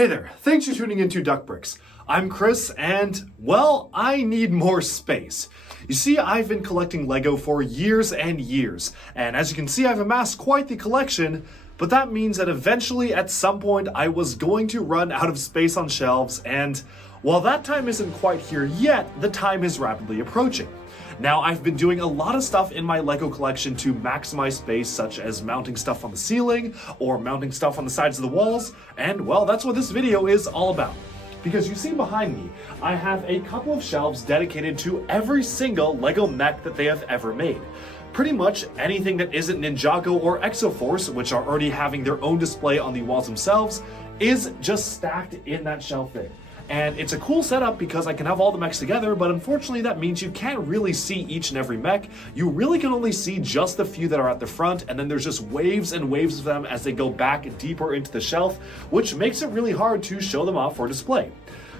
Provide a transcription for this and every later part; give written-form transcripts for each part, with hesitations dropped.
Hey there, thanks for tuning into Duck Bricks. I'm Chris and, well, I need more space. You see, I've been collecting LEGO for years and years, and as you can see, I've amassed quite the collection, but that means that eventually, at some point, I was going to run out of space on shelves, and while that time isn't quite here yet, the time is rapidly approaching. Now, I've been doing a lot of stuff in my LEGO collection to maximize space, such as mounting stuff on the ceiling or mounting stuff on the sides of the walls, and well, that's what this video is all about. Because you see behind me, I have a couple of shelves dedicated to every single LEGO mech that they have ever made. Pretty much anything that isn't Ninjago or Exoforce, which are already having their own display on the walls themselves, is just stacked in that shelf there. And it's a cool setup because I can have all the mechs together, but unfortunately that means you can't really see each and every mech. You really can only see just the few that are at the front, and then there's just waves and waves of them as they go back deeper into the shelf, which makes it really hard to show them off for display.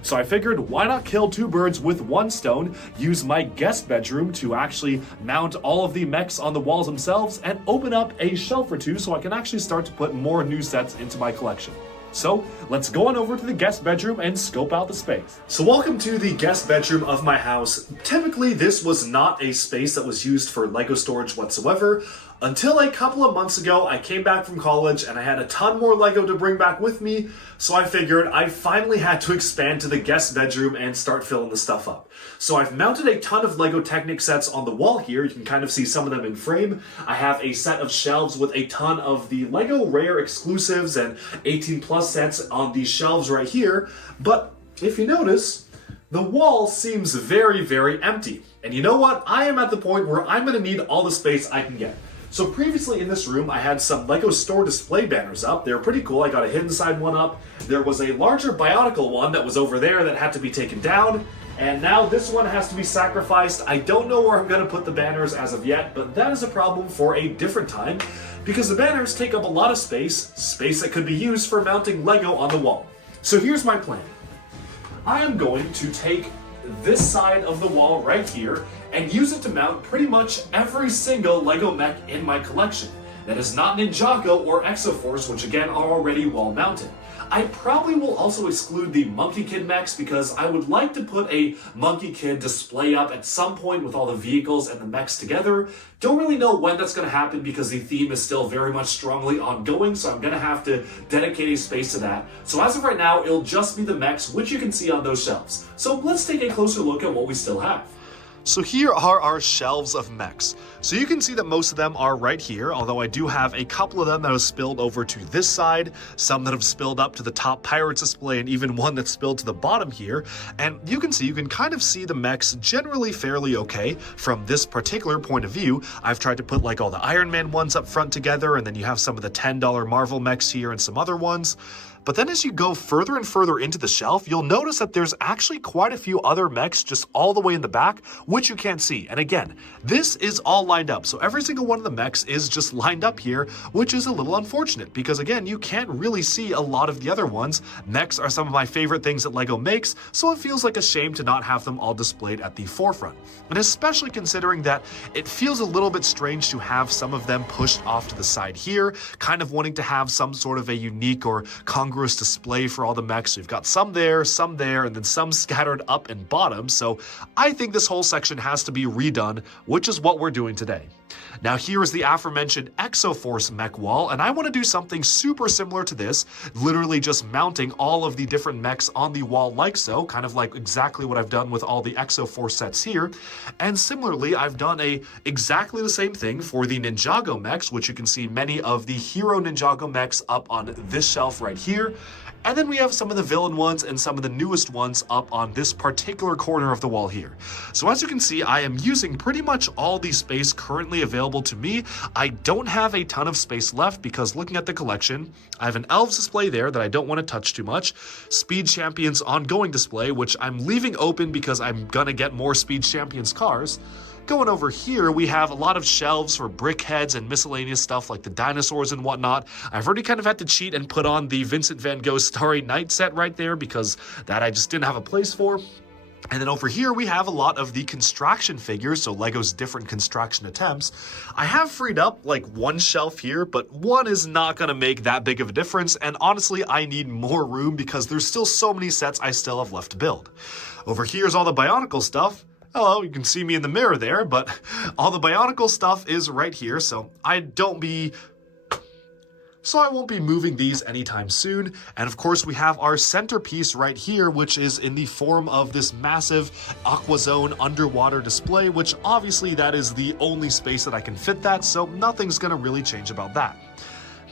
So I figured, why not kill two birds with one stone, use my guest bedroom to actually mount all of the mechs on the walls themselves, and open up a shelf or two so I can actually start to put more new sets into my collection. So let's go on over to the guest bedroom and scope out the space. So welcome to the guest bedroom of my house. Typically this was not a space that was used for LEGO storage whatsoever. Until a couple of months ago, I came back from college and I had a ton more LEGO to bring back with me, so I figured I finally had to expand to the guest bedroom and start filling the stuff up. So I've mounted a ton of LEGO Technic sets on the wall here. You can kind of see some of them in frame. I have a set of shelves with a ton of the LEGO Rare exclusives and 18 plus sets on these shelves right here, but if you notice, the wall seems very, very empty. And you know what? I am at the point where I'm going to need all the space I can get. So previously in this room, I had some LEGO store display banners up. They were pretty cool. I got a hidden side one up. There was a larger Biotical one that was over there that had to be taken down. And now this one has to be sacrificed. I don't know where I'm going to put the banners as of yet, but that is a problem for a different time because the banners take up a lot of space that could be used for mounting LEGO on the wall. So here's my plan. I am going to take this side of the wall right here and use it to mount pretty much every single LEGO mech in my collection that is not Ninjago or Exoforce, which again are already wall mounted. I probably will also exclude the Monkey Kid mechs because I would like to put a Monkey Kid display up at some point with all the vehicles and the mechs together. Don't really know when that's going to happen because the theme is still very much strongly ongoing, so I'm going to have to dedicate a space to that. So as of right now, it'll just be the mechs, which you can see on those shelves. So let's take a closer look at what we still have. So here are our shelves of mechs. So you can see that most of them are right here, although I do have a couple of them that have spilled over to this side, some that have spilled up to the top Pirates display, and even one that's spilled to the bottom here. And you can kind of see the mechs generally fairly okay from this particular point of view. I've tried to put like all the Iron Man ones up front together, and then you have some of the $10 Marvel mechs here and some other ones. But then as you go further and further into the shelf, you'll notice that there's actually quite a few other mechs just all the way in the back, which you can't see. And again, this is all lined up. So every single one of the mechs is just lined up here, which is a little unfortunate because again, you can't really see a lot of the other ones. Mechs are some of my favorite things that LEGO makes, so it feels like a shame to not have them all displayed at the forefront. And especially considering that it feels a little bit strange to have some of them pushed off to the side here, kind of wanting to have some sort of a unique or congruous display for all the mechs. We've got some there, and then some scattered up and bottom. So I think this whole section has to be redone, which is what we're doing today. Now here is the aforementioned Exoforce mech wall, and I want to do something super similar to this, literally just mounting all of the different mechs on the wall like so, kind of like exactly what I've done with all the Exoforce sets here. And similarly, I've done exactly the same thing for the Ninjago mechs, which you can see many of the Hero Ninjago mechs up on this shelf right here. And then we have some of the villain ones and some of the newest ones up on this particular corner of the wall here. So as you can see, I am using pretty much all the space currently available to me. I don't have a ton of space left because looking at the collection, I have an Elves display there that I don't want to touch too much. Speed Champions ongoing display, which I'm leaving open because I'm gonna get more Speed Champions cars. Going over here, we have a lot of shelves for brickheads and miscellaneous stuff like the dinosaurs and whatnot. I've already kind of had to cheat and put on the Vincent van Gogh Starry Night set right there because that I just didn't have a place for. And then over here, we have a lot of the construction figures, so LEGO's different construction attempts. I have freed up like one shelf here, but one is not gonna make that big of a difference, and honestly, I need more room because there's still so many sets I still have left to build. Over here's all the Bionicle stuff. Hello, you can see me in the mirror there, but all the Bionicle stuff is right here, so I won't be moving these anytime soon. And of course, we have our centerpiece right here, which is in the form of this massive Aquazone underwater display, which obviously that is the only space that I can fit that, so nothing's gonna really change about that.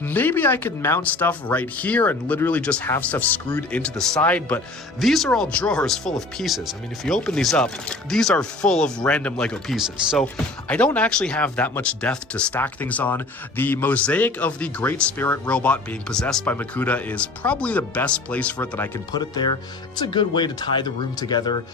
Maybe I could mount stuff right here and literally just have stuff screwed into the side, but these are all drawers full of pieces. I mean, if you open these up, these are full of random LEGO pieces. So I don't actually have that much depth to stack things on. The mosaic of the Great Spirit robot being possessed by Makuta is probably the best place for it that I can put it there. It's a good way to tie the room together.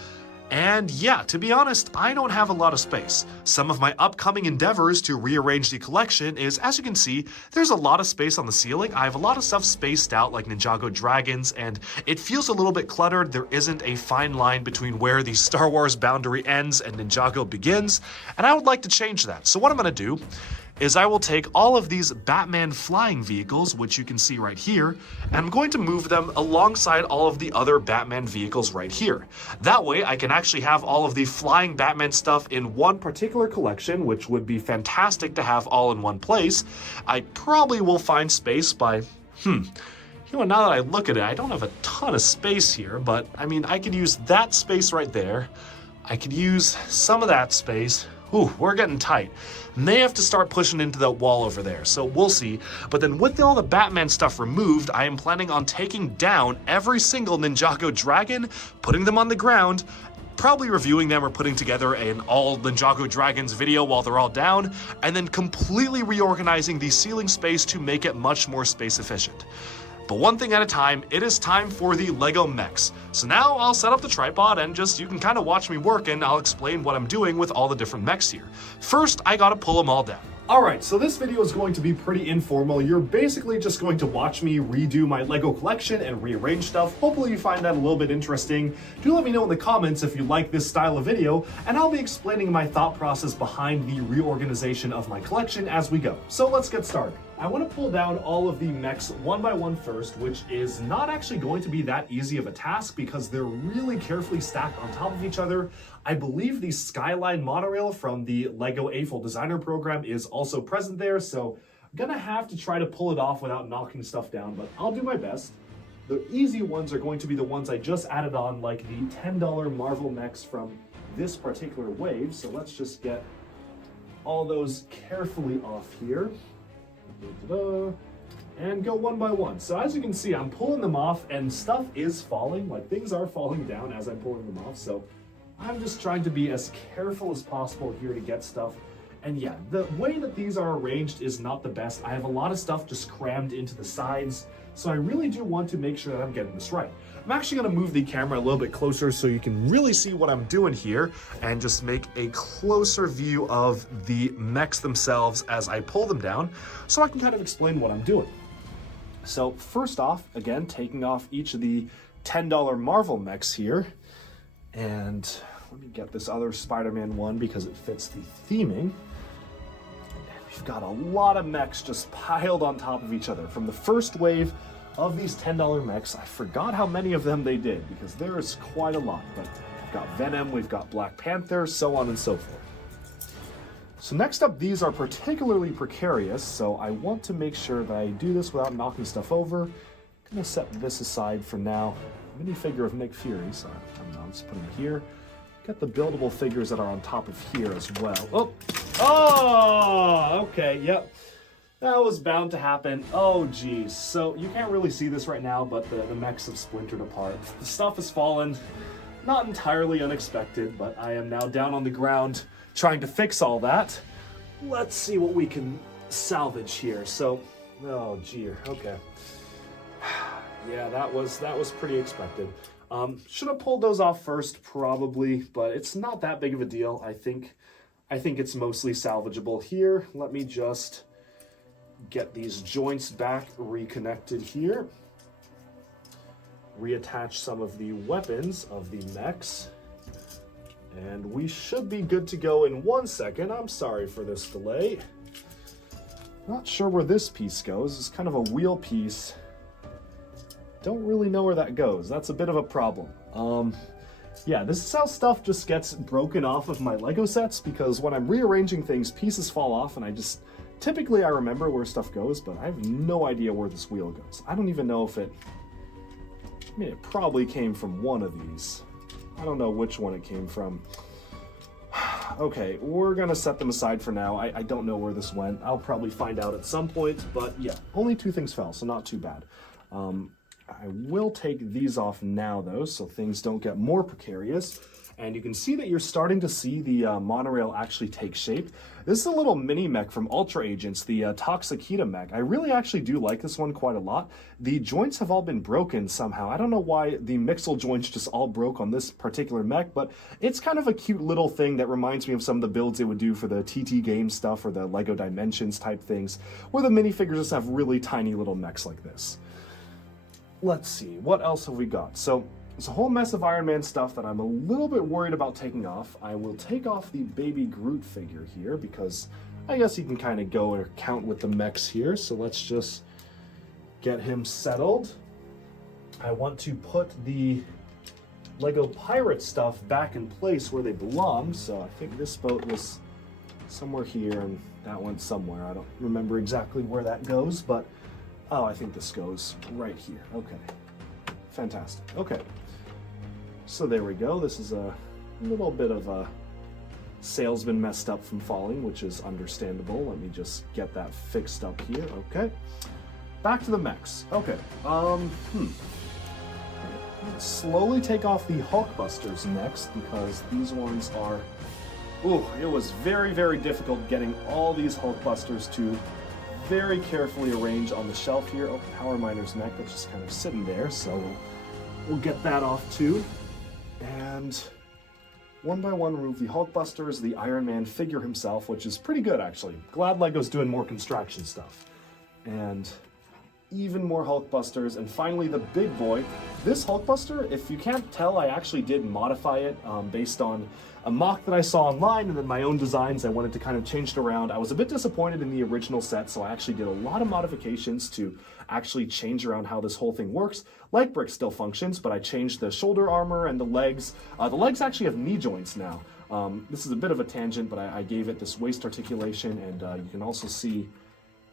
And yeah, to be honest, I don't have a lot of space. Some of my upcoming endeavors to rearrange the collection is, as you can see, there's a lot of space on the ceiling. I have a lot of stuff spaced out like Ninjago dragons, and it feels a little bit cluttered. There isn't a fine line between where the Star Wars boundary ends and Ninjago begins, and I would like to change that. So what I'm gonna do is I will take all of these Batman flying vehicles, which you can see right here, and I'm going to move them alongside all of the other Batman vehicles right here. That way I can actually have all of the flying Batman stuff in one particular collection, which would be fantastic to have all in one place. I probably will find space by, you know, now that I look at it, I don't have a ton of space here, but I mean, I could use that space right there. I could use some of that space. Ooh, we're getting tight. May have to start pushing into that wall over there, so we'll see. But then with all the Batman stuff removed, I am planning on taking down every single Ninjago dragon, putting them on the ground, probably reviewing them or putting together an all Ninjago dragons video while they're all down, and then completely reorganizing the ceiling space to make it much more space efficient. But one thing at a time, it is time for the LEGO Mechs. So now I'll set up the tripod and just, you can kind of watch me work and I'll explain what I'm doing with all the different mechs here. First, I gotta pull them all down. Alright, so this video is going to be pretty informal. You're basically just going to watch me redo my LEGO collection and rearrange stuff. Hopefully you find that a little bit interesting. Do let me know in the comments if you like this style of video, and I'll be explaining my thought process behind the reorganization of my collection as we go. So let's get started. I want to pull down all of the mechs one by one first, which is not actually going to be that easy of a task because they're really carefully stacked on top of each other. I believe the Skyline monorail from the LEGO A-Full Designer program is also present there, so I'm gonna have to try to pull it off without knocking stuff down, but I'll do my best. The easy ones are going to be the ones I just added on, like the $10 Marvel mechs from this particular wave, so let's just get all those carefully off here. And go one by one. So as you can see, I'm pulling them off and stuff is falling, like things are falling down as I'm pulling them off. So I'm just trying to be as careful as possible here to get stuff. And yeah, the way that these are arranged is not the best. I have a lot of stuff just crammed into the sides. So I really do want to make sure that I'm getting this right. I'm actually gonna move the camera a little bit closer so you can really see what I'm doing here and just make a closer view of the mechs themselves as I pull them down so I can kind of explain what I'm doing. So first off, again, taking off each of the $10 Marvel mechs here. And let me get this other Spider-Man one because it fits the theming. And we've got a lot of mechs just piled on top of each other. From the first wave of these $10 mechs, I forgot how many of them they did because there's quite a lot. But we've got Venom, we've got Black Panther, so on and so forth. So next up, these are particularly precarious, so I want to make sure that I do this without knocking stuff over. I'm gonna set this aside for now. Minifigure of Nick Fury, so I'll just put him here. Got the buildable figures that are on top of here as well. Oh, okay, yep. That was bound to happen. Oh, geez. So you can't really see this right now, but the mechs have splintered apart. The stuff has fallen. Not entirely unexpected, but I am now down on the ground trying to fix all that. Let's see what we can salvage here. So, oh, gee, okay. Yeah, that was pretty expected. Should have pulled those off first, probably, but it's not that big of a deal. I think it's mostly salvageable here. Let me just get these joints back reconnected here. Reattach some of the weapons of the mechs. And we should be good to go in 1 second. I'm sorry for this delay. Not sure where this piece goes. It's kind of a wheel piece. Don't really know where that goes. That's a bit of a problem. Yeah, this is how stuff just gets broken off of my Lego sets, because when I'm rearranging things, pieces fall off, and typically I remember where stuff goes, but I have no idea where this wheel goes. I don't even know if it probably came from one of these. I don't know which one it came from. Okay, we're gonna set them aside for now. I don't know where this went. I'll probably find out at some point, but yeah, only 2 things fell, so not too bad. I will take these off now though, so things don't get more precarious. And you can see that you're starting to see the monorail actually take shape. This is a little mini mech from Ultra Agents, the Toxikita mech. I really actually do like this one quite a lot. The joints have all been broken somehow. I don't know why the mixel joints just all broke on this particular mech, but it's kind of a cute little thing that reminds me of some of the builds they would do for the TT Games stuff or the LEGO Dimensions type things, where the minifigures just have really tiny little mechs like this. Let's see, what else have we got? So, there's a whole mess of Iron Man stuff that I'm a little bit worried about taking off. I will take off the Baby Groot figure here because I guess you can kind of go or count with the mechs here. So let's just get him settled. I want to put the Lego Pirate stuff back in place where they belong. So I think this boat was somewhere here and that went somewhere. I don't remember exactly where that goes, but oh, I think this goes right here. Okay, fantastic. Okay. So there we go. This is a little bit of a sail's been messed up from falling, which is understandable. Let me just get that fixed up here. Okay. Back to the mechs. Okay. Let's slowly take off the Hulkbusters next because these ones are... Ooh, it was very, very difficult getting all these Hulkbusters to very carefully arrange on the shelf here. Oh, Power Miner's mech that's just kind of sitting there, so we'll get that off too. And one by one remove the Hulkbusters, the Iron Man figure himself, which is pretty good actually. Glad LEGO's doing more construction stuff. And even more Hulkbusters, and finally the big boy. This Hulkbuster, if you can't tell, I actually did modify it based on a mock that I saw online and then my own designs. I wanted to kind of change it around. I was a bit disappointed in the original set, so I actually did a lot of modifications to actually change around how this whole thing works. Light Brick still functions, but I changed the shoulder armor and the legs. The legs actually have knee joints now. This is a bit of a tangent, but I gave it this waist articulation, and you can also see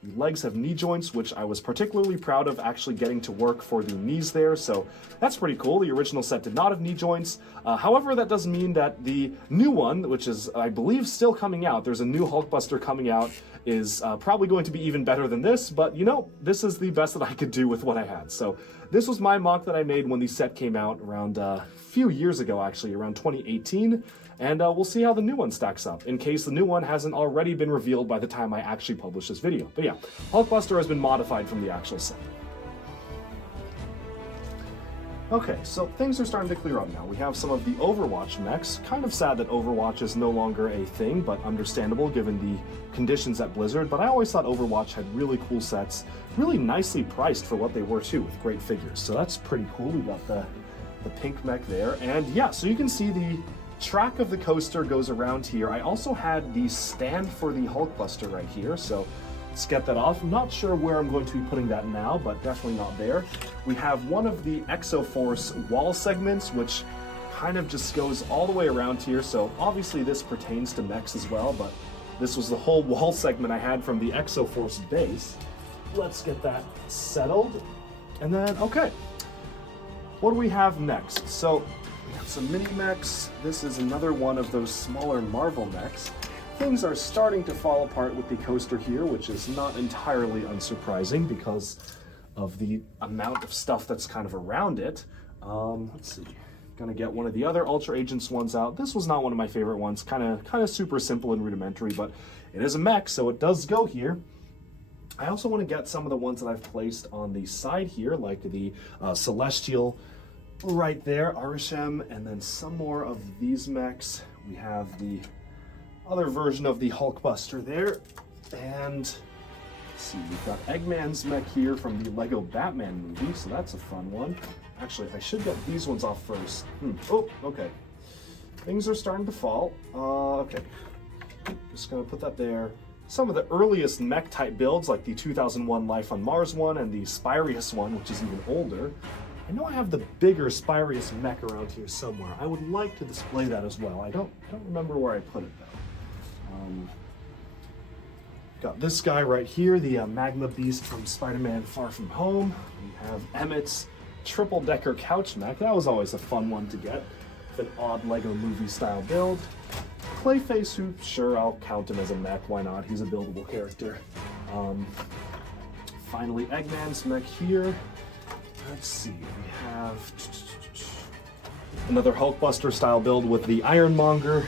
the legs have knee joints, which I was particularly proud of actually getting to work for the knees there, so that's pretty cool. The original set did not have knee joints. However, that doesn't mean that the new one, which is, I believe, still coming out, there's a new Hulkbuster coming out, is probably going to be even better than this, but you know, this is the best that I could do with what I had. So this was my mock that I made when the set came out around a few years ago, actually, around 2018. And we'll see how the new one stacks up, in case the new one hasn't already been revealed by the time I actually publish this video. But yeah, Hulkbuster has been modified from the actual set. Okay, so things are starting to clear up now. We have some of the Overwatch mechs. Kind of sad that Overwatch is no longer a thing, but understandable given the conditions at Blizzard. But I always thought Overwatch had really cool sets, really nicely priced for what they were too, with great figures. So that's pretty cool. We got the pink mech there. And yeah, so you can see the track of the coaster goes around here. I also had the stand for the Hulkbuster right here, so let's get that off. I'm not sure where I'm going to be putting that now, but definitely not there. We have one of the Exoforce wall segments, which kind of just goes all the way around here, so obviously this pertains to mechs as well, but this was the whole wall segment I had from the Exoforce base. Let's get that settled. And then, okay, what do we have next? So we have some mini mechs. This is another one of those smaller Marvel mechs. Things are starting to fall apart with the coaster here, which is not entirely unsurprising because of the amount of stuff that's kind of around it. Let's see. Gonna get one of the other Ultra Agents ones out. This was not one of my favorite ones. Kind of super simple and rudimentary, but it is a mech, so it does go here. I also want to get some of the ones that I've placed on the side here, like the Celestial right there, Arishem, and then some more of these mechs. We have the other version of the Hulkbuster there, and let's see, we've got Eggman's mech here from the LEGO Batman movie, so that's a fun one. Actually, I should get these ones off first. Oh, okay. things are starting to fall. Okay, just gonna put that there. Some of the earliest mech type builds, like the 2001 Life on Mars one and the Spirius one, which is even older. I know I have the bigger Spirius mech around here somewhere. I would like to display that as well. I don't remember where I put it though. Got this guy right here, the Magma Beast from Spider-Man Far From Home. We have Emmett's triple-decker couch mech. That was always a fun one to get. An odd Lego movie style build. Clayface, who, sure, I'll count him as a mech, why not? He's a buildable character. Finally, Eggman's mech here. Let's see, we have another Hulkbuster style build with the Ironmonger.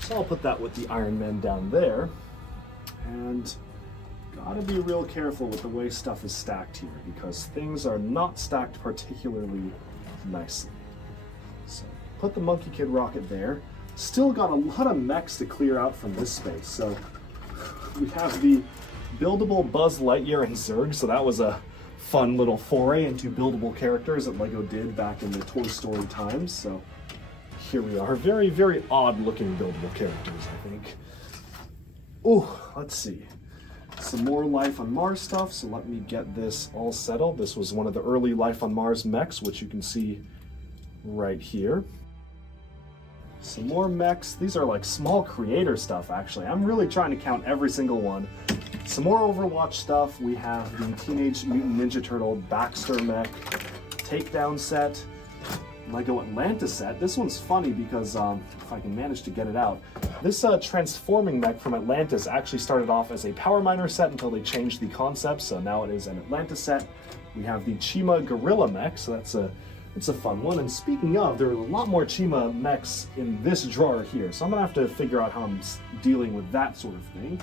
So I'll put that with the Iron Man down there. And gotta be real careful with the way stuff is stacked here because things are not stacked particularly nicely. So put the Monkey Kid rocket there. Still got a lot of mechs to clear out from this space. So we have the buildable Buzz Lightyear and Zurg. So that was a fun little foray into buildable characters that LEGO did back in the Toy Story times. So here we are. Very, very odd looking buildable characters, I think. Ooh, let's see. Some more Life on Mars stuff. So let me get this all settled. This was one of the early Life on Mars mechs, which you can see right here. Some more mechs. These are like small creator stuff, actually. I'm really trying to count every single one. Some more Overwatch stuff. We have the Teenage Mutant Ninja Turtle Baxter mech takedown set. LEGO Atlantis set. This one's funny because, if I can manage to get it out, this transforming mech from Atlantis actually started off as a Power Miner set until they changed the concept, so now it is an Atlantis set. We have the Chima Gorilla mech, so it's a fun one. And speaking of, there are a lot more Chima mechs in this drawer here, so I'm gonna have to figure out how I'm dealing with that sort of thing.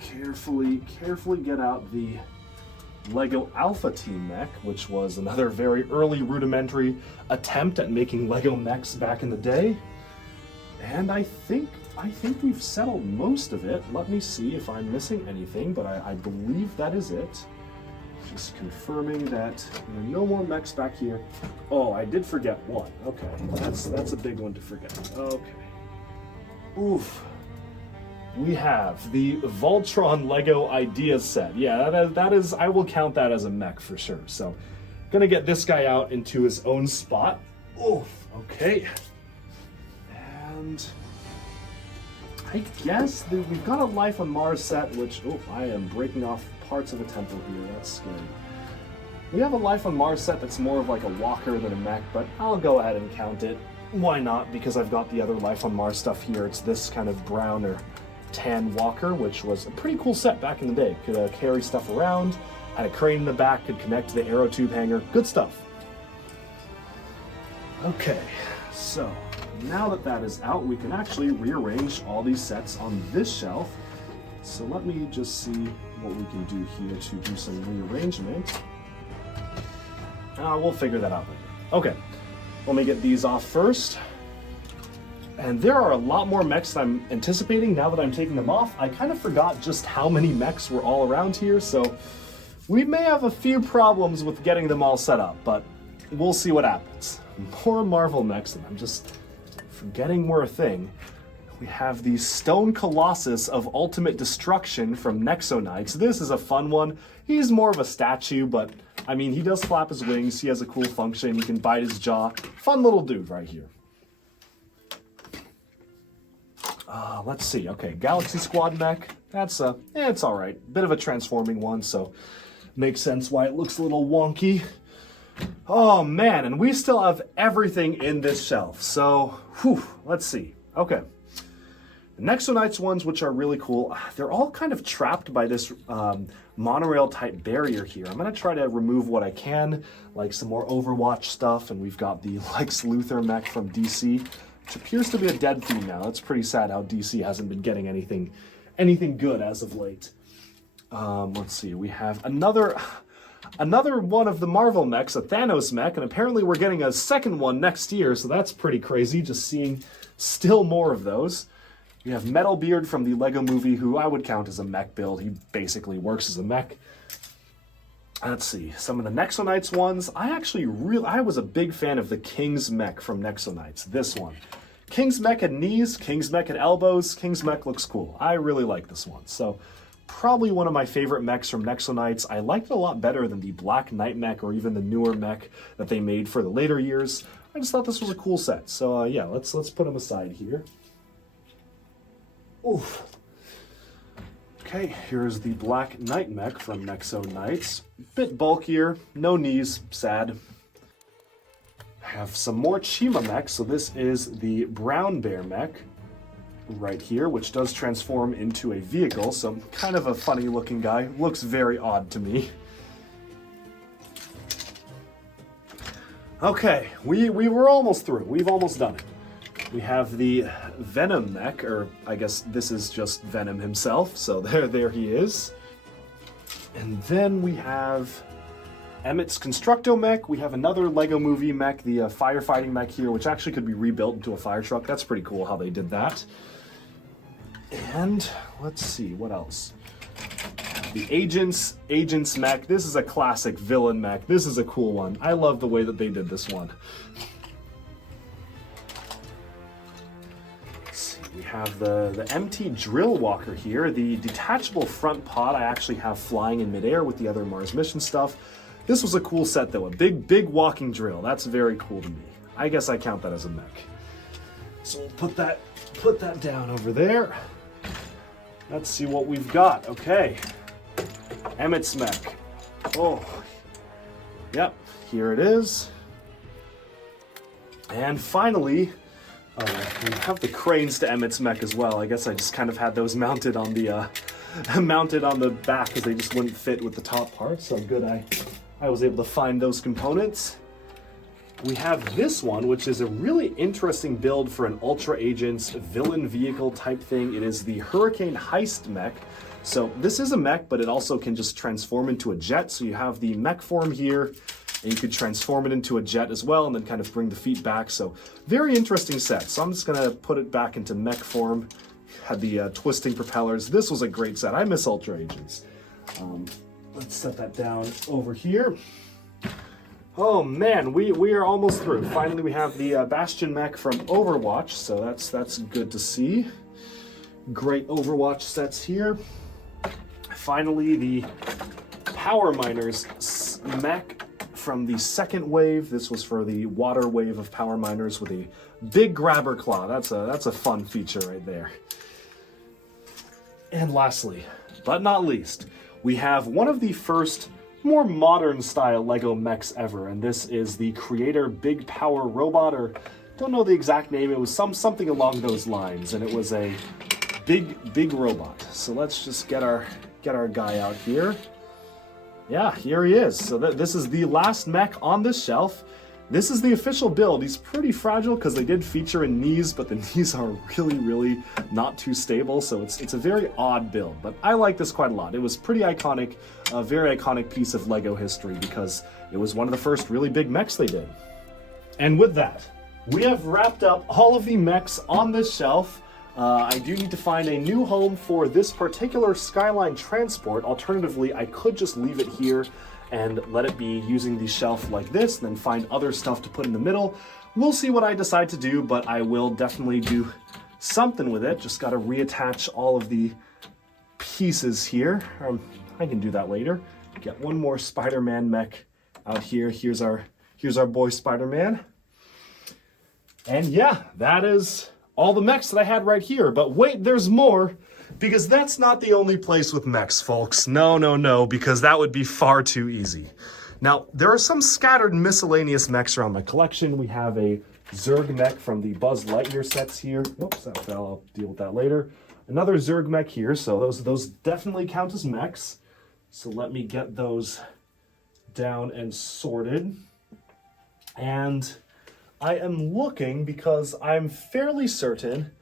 Carefully get out the LEGO Alpha Team mech, which was another very early rudimentary attempt at making LEGO mechs back in the day. And I think we've settled most of it. Let me see if I'm missing anything, but I believe that is it. Just confirming that there are no more mechs back here. Oh, I did forget one. Okay, that's a big one to forget. Okay. Oof. We have the Voltron LEGO Ideas set. Yeah, that is, I will count that as a mech for sure. So, gonna get this guy out into his own spot. Oh, okay. And I guess that we've got a Life on Mars set, which, oh, I am breaking off parts of a temple here. That's scary. We have a Life on Mars set that's more of like a walker than a mech, but I'll go ahead and count it. Why not? Because I've got the other Life on Mars stuff here. It's this kind of brown or tan walker, which was a pretty cool set back in the day. Could carry stuff around, had a crane in the back, could connect to the aero tube hanger. Good stuff. Okay, so now that is out, we can actually rearrange all these sets on this shelf. So let me just see what we can do here to do some rearrangement. We'll figure that out later. Okay, let me get these off first. And there are a lot more mechs that I'm anticipating now that I'm taking them off. I kind of forgot just how many mechs were all around here, so we may have a few problems with getting them all set up, but we'll see what happens. More Marvel mechs, and I'm just forgetting we're a thing. We have the Stone Colossus of Ultimate Destruction from Nexo Knights. This is a fun one. He's more of a statue, but I mean, he does flap his wings. He has a cool function. He can bite his jaw. Fun little dude right here. Let's see. Okay, Galaxy Squad mech. That's it's all right. Bit of a transforming one, so makes sense why it looks a little wonky. Oh man, and we still have everything in this shelf. So, whew, let's see. Okay. The Nexo Knights ones, which are really cool, they're all kind of trapped by this monorail type barrier here. I'm gonna try to remove what I can, like some more Overwatch stuff, and we've got the Lex Luthor mech from DC, which appears to be a dead theme now. It's pretty sad how DC hasn't been getting anything good as of late. Let's see, we have another one of the Marvel mechs, a Thanos mech, and apparently we're getting a second one next year, so that's pretty crazy, just seeing still more of those. We have Metalbeard from the LEGO Movie, who I would count as a mech build. He basically works as a mech. Let's see, some of the Nexo Knights ones. I was a big fan of the King's Mech from Nexo Knights, this one. King's Mech had knees, King's Mech had elbows, King's Mech looks cool. I really like this one. So probably one of my favorite mechs from Nexo Knights. I liked it a lot better than the Black Knight Mech or even the newer mech that they made for the later years. I just thought this was a cool set. So yeah, let's put them aside here. Oof. Okay, here's the Black Knight Mech from Nexo Knights. Bit bulkier, no knees, sad. I have some more Chima mechs, so this is the Brown Bear Mech right here, which does transform into a vehicle, so kind of a funny looking guy. Looks very odd to me. Okay, we were almost through. We've almost done it. We have the Venom Mech, or I guess this is just Venom himself, so there he is. And then we have Emmett's Constructo Mech. We have another LEGO Movie mech, the firefighting mech here, which actually could be rebuilt into a fire truck. That's pretty cool how they did that. And let's see, what else? The Agents Mech. This is a classic villain mech. This is a cool one. I love the way that they did this one. We have the MT Drill Walker here, the detachable front pod I actually have flying in midair with the other Mars mission stuff. This was a cool set though, a big walking drill. That's very cool to me. I guess I count that as a mech. So we'll put that down over there. Let's see what we've got. Okay, Emmett's mech. Oh, yep, here it is. And finally, we have the cranes to Emmett's mech as well. I guess I just kind of had those mounted on the back because they just wouldn't fit with the top part. So good I was able to find those components. We have this one, which is a really interesting build for an Ultra Agents villain vehicle type thing. It is the Hurricane Heist Mech. So this is a mech, but it also can just transform into a jet. So you have the mech form here, and you could transform it into a jet as well, and then kind of bring the feet back. So very interesting set. So I'm just gonna put it back into mech form. Had the twisting propellers. This was a great set. I miss Ultra Agents. Let's set that down over here. Oh man, we are almost through. Finally, we have the Bastion Mech from Overwatch, so that's good to see. Great Overwatch sets here. Finally, the Power Miners Mech from the second wave. This was for the water wave of Power Miners with a big grabber claw. That's a fun feature right there. And lastly, but not least, we have one of the first more modern style LEGO mechs ever, and this is the Creator Big Power Robot, or don't know the exact name. It was something along those lines, and it was a big robot. So let's just get our guy out here. Yeah, here he is. So this is the last mech on this shelf. This is the official build. He's pretty fragile because they did feature in knees, but the knees are really not too stable, so it's a very odd build. But I like this quite a lot. It was pretty iconic, a very iconic piece of LEGO history because it was one of the first really big mechs they did. And with that, we have wrapped up all of the mechs on this shelf. I do need to find a new home for this particular Skyline Transport. Alternatively, I could just leave it here and let it be using the shelf like this, and then find other stuff to put in the middle. We'll see what I decide to do, but I will definitely do something with it. Just gotta reattach all of the pieces here. I can do that later. Get one more Spider-Man mech out here. Here's our boy Spider-Man. And yeah, that is all the mechs that I had right here. But wait, there's more. Because that's not the only place with mechs, folks. No, because that would be far too easy. Now, there are some scattered miscellaneous mechs around my collection. We have a Zerg mech from the Buzz Lightyear sets here. Oops, that fell. I'll deal with that later. Another Zerg mech here, so those definitely count as mechs. So let me get those down and sorted. And I am looking because I'm fairly certain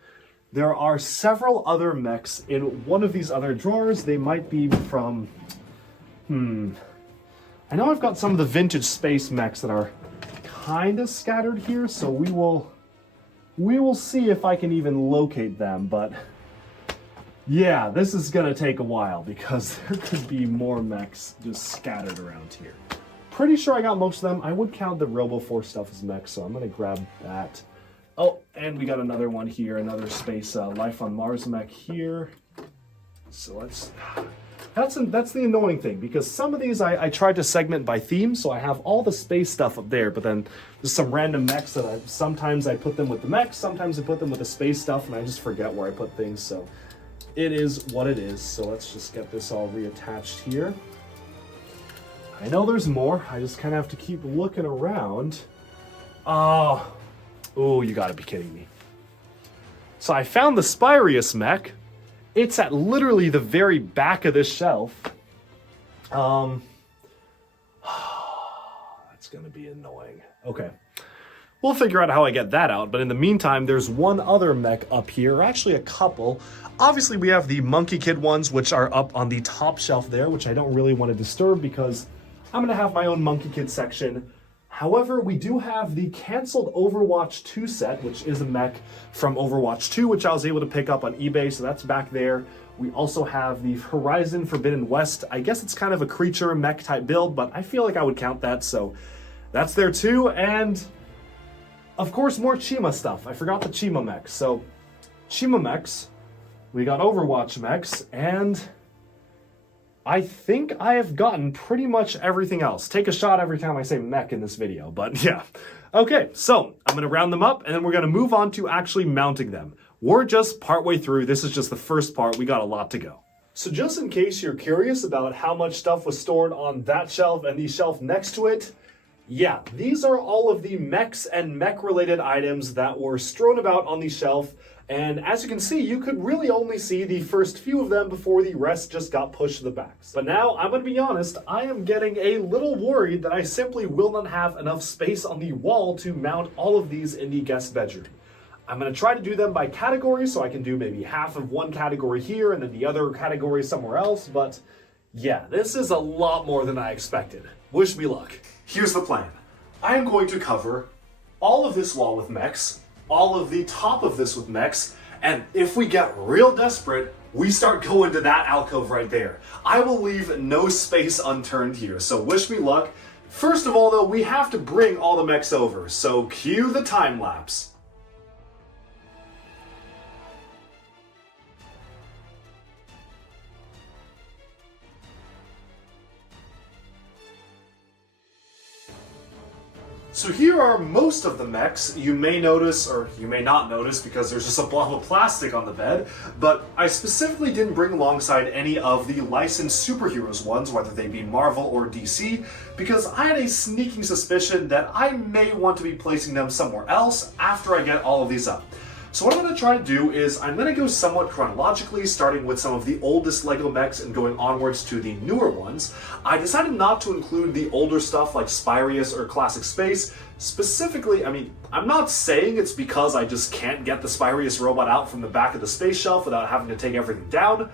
there are several other mechs in one of these other drawers. They might be from, I know I've got some of the vintage space mechs that are kind of scattered here, so we will see if I can even locate them, but Yeah, this is gonna take a while because there could be more mechs just scattered around here. Pretty sure I got most of them. I would count the Robo4 stuff as mechs, so I'm gonna grab that. Oh, and we got another one here, another space Life on Mars mech here. So let's... That's the annoying thing, because some of these I tried to segment by theme, so I have all the space stuff up there, but then there's some random mechs that sometimes I put them with the mechs, sometimes I put them with the space stuff, and I just forget where I put things, so it is what it is. So let's just get this all reattached here. I know there's more, I just kind of have to keep looking around. Oh, you gotta be kidding me. So I found the Spirius mech. It's at literally the very back of this shelf. That's gonna be annoying. Okay. We'll figure out how I get that out, but in the meantime, there's one other mech up here, or actually a couple. Obviously, we have the Monkey Kid ones, which are up on the top shelf there, which I don't really want to disturb because I'm gonna have my own Monkey Kid section. However, we do have the canceled Overwatch 2 set, which is a mech from Overwatch 2, which I was able to pick up on eBay, so that's back there. We also have the Horizon Forbidden West. I guess it's kind of a creature mech type build, but I feel like I would count that, so that's there too. And of course, more Chima stuff. I forgot the Chima mechs. So Chima mechs, we got Overwatch mechs, and I think I have gotten pretty much everything else. Take a shot every time I say mech in this video, but yeah. Okay, so I'm gonna round them up and then we're gonna move on to actually mounting them. We're just partway through. This is just the first part. We got a lot to go. So just in case you're curious about how much stuff was stored on that shelf and the shelf next to it, yeah, these are all of the mechs and mech related items that were strewn about on the shelf. And as you can see, you could really only see the first few of them before the rest just got pushed to the backs. But now, I'm gonna be honest, I am getting a little worried that I simply will not have enough space on the wall to mount all of these in the guest bedroom. I'm gonna try to do them by category, so I can do maybe half of one category here and then the other category somewhere else, but yeah, this is a lot more than I expected. Wish me luck. Here's the plan. I am going to cover all of this wall with mechs, all of the top of this with mechs, and if we get real desperate, we start going to that alcove right there. I will leave no space unturned here, so wish me luck. First of all though, we have to bring all the mechs over, so cue the time lapse. So here are most of the mechs. You may notice, or you may not notice because there's just a blob of plastic on the bed, but I specifically didn't bring alongside any of the licensed superheroes ones, whether they be Marvel or DC, because I had a sneaking suspicion that I may want to be placing them somewhere else after I get all of these up. So what I'm going to try to do is I'm going to go somewhat chronologically, starting with some of the oldest LEGO mechs and going onwards to the newer ones. I decided not to include the older stuff like Spirius or Classic Space. Specifically, I mean, I'm not saying it's because I just can't get the Spirius robot out from the back of the space shelf without having to take everything down.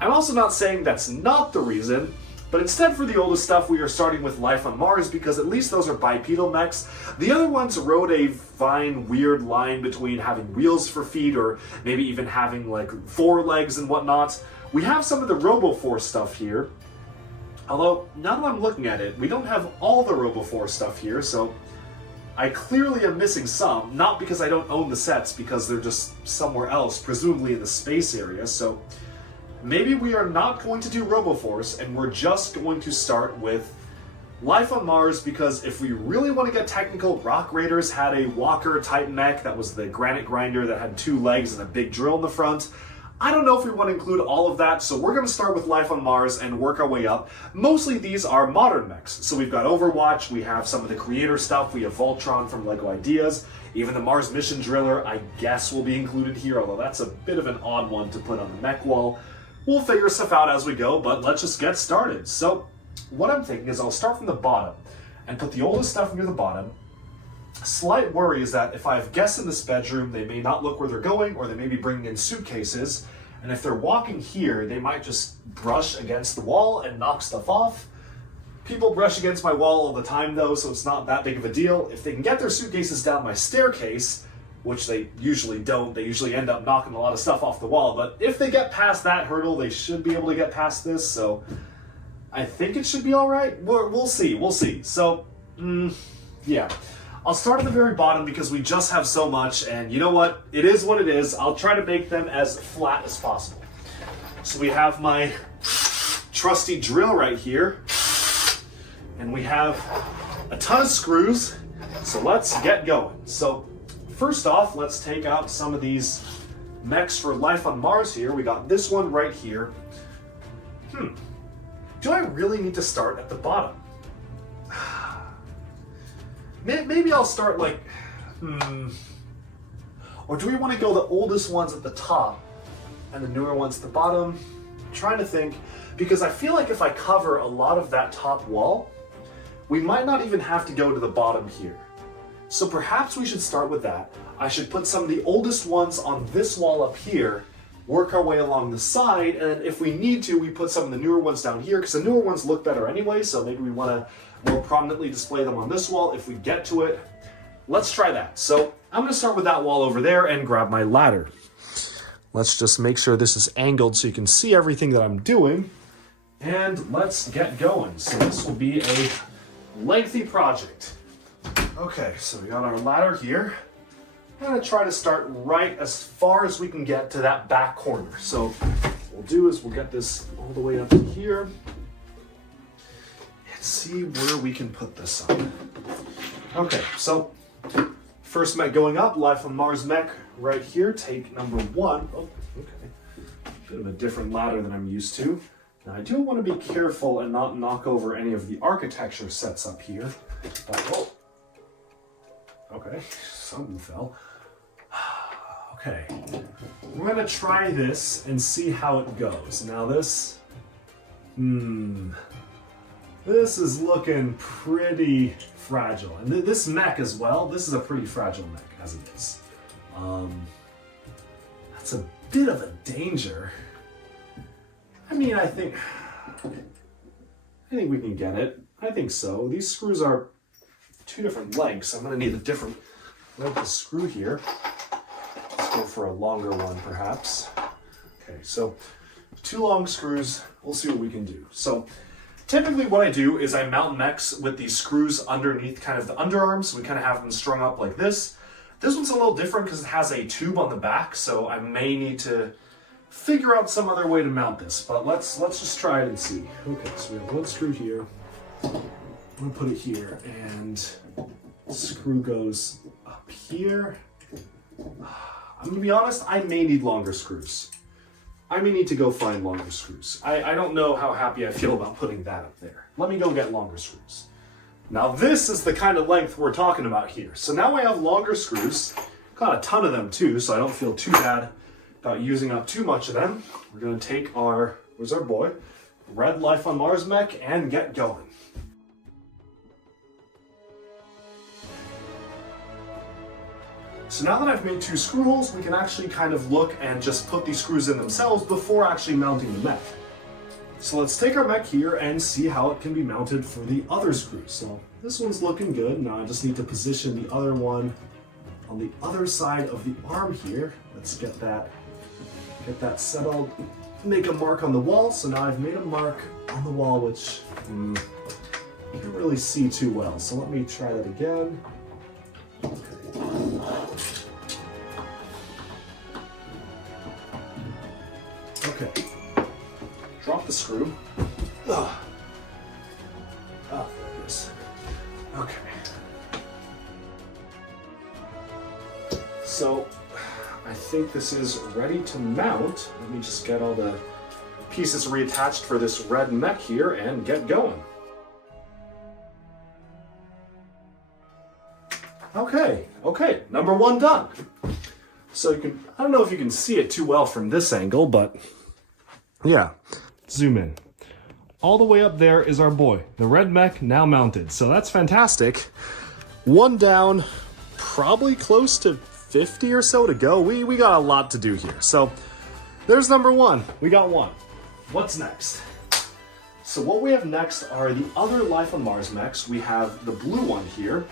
I'm also not saying that's not the reason. But instead for the oldest stuff, we are starting with Life on Mars because at least those are bipedal mechs. The other ones rode a fine, weird line between having wheels for feet or maybe even having like 4 legs and whatnot. We have some of the Robo4 stuff here. Although, now that I'm looking at it, we don't have all the Robo4 stuff here, so I clearly am missing some. Not because I don't own the sets, because they're just somewhere else, presumably in the space area, so maybe we are not going to do Roboforce, and we're just going to start with Life on Mars, because if we really want to get technical, Rock Raiders had a walker type mech that was the granite grinder that had 2 legs and a big drill in the front. I don't know if we want to include all of that, so we're going to start with Life on Mars and work our way up. Mostly these are modern mechs. So we've got Overwatch, we have some of the creator stuff, we have Voltron from LEGO Ideas, even the Mars Mission Driller I guess will be included here, although that's a bit of an odd one to put on the mech wall. We'll figure stuff out as we go, but let's just get started. So what I'm thinking is I'll start from the bottom and put the oldest stuff near the bottom. Slight worry is that if I have guests in this bedroom, they may not look where they're going, or they may be bringing in suitcases, and if they're walking here, they might just brush against the wall and knock stuff off. People brush against my wall all the time though, so it's not that big of a deal. If they can get their suitcases down my staircase, which they usually don't. They usually end up knocking a lot of stuff off the wall, but if they get past that hurdle, they should be able to get past this, so I think it should be all right. We'll see. So, yeah. I'll start at the very bottom because we just have so much, and you know what? It is what it is. I'll try to make them as flat as possible. So we have my trusty drill right here, and we have a ton of screws, so let's get going. So first off, let's take out some of these mechs for life on Mars here. We got this one right here. Do I really need to start at the bottom? Maybe I'll start like, or do we want to go the oldest ones at the top and the newer ones at the bottom? I'm trying to think, because I feel like if I cover a lot of that top wall, we might not even have to go to the bottom here. So perhaps we should start with that. I should put some of the oldest ones on this wall up here, work our way along the side, and if we need to, we put some of the newer ones down here, because the newer ones look better anyway, so maybe we want to more prominently display them on this wall if we get to it. Let's try that. So I'm going to start with that wall over there and grab my ladder. Let's just make sure this is angled so you can see everything that I'm doing, and let's get going. So this will be a lengthy project. Okay, so we got our ladder here. I'm going to try to start right as far as we can get to that back corner. So what we'll do is we'll get this all the way up to here and see where we can put this up. Okay, so first mech going up, Life on Mars mech right here, take number 1. Oh, okay. Bit of a different ladder than I'm used to. Now I do want to be careful and not knock over any of the architecture sets up here. But, okay, something fell. Okay, we're gonna try this and see how it goes. Now this is looking pretty fragile. And this mech as well, this is a pretty fragile mech as it is. That's a bit of a danger. I mean, I think we can get it. I think so. These screws are 2 different lengths. I'm gonna need a different length of screw here. Let's go for a longer one, perhaps. Okay, so 2 long screws. We'll see what we can do. So typically what I do is I mount mechs with these screws underneath kind of the underarms. We kind of have them strung up like this. This one's a little different because it has a tube on the back, so I may need to figure out some other way to mount this, but let's just try it and see. Okay, so we have 1 screw here. I'm gonna put it here, and screw goes up here. I'm gonna be honest, I may need longer screws. I may need to go find longer screws. I don't know how happy I feel about putting that up there. Let me go get longer screws. Now this is the kind of length we're talking about here. So now I have longer screws. Got a ton of them too, so I don't feel too bad about using up too much of them. We're gonna take our, where's our boy? Red Life on Mars mech and get going. So now that I've made 2 screw holes, we can actually kind of look and just put these screws in themselves before actually mounting the mech. So let's take our mech here and see how it can be mounted for the other screws. So this one's looking good. Now I just need to position the other one on the other side of the arm here. Let's get that settled. Make a mark on the wall. So now I've made a mark on the wall, which you can't really see too well. So let me try that again. Okay. Drop the screw. Oh, there it is. Okay. So, I think this is ready to mount. Let me just get all the pieces reattached for this red mech here and get going. Okay, number 1 done. So you can, I don't know if you can see it too well from this angle, but yeah. Zoom in. All the way up there is our boy, the red mech now mounted. So that's fantastic. 1 down, probably close to 50 or so to go. We got a lot to do here. So there's number 1. We got 1. What's next? So what we have next are the other Life on Mars mechs. We have the blue one here.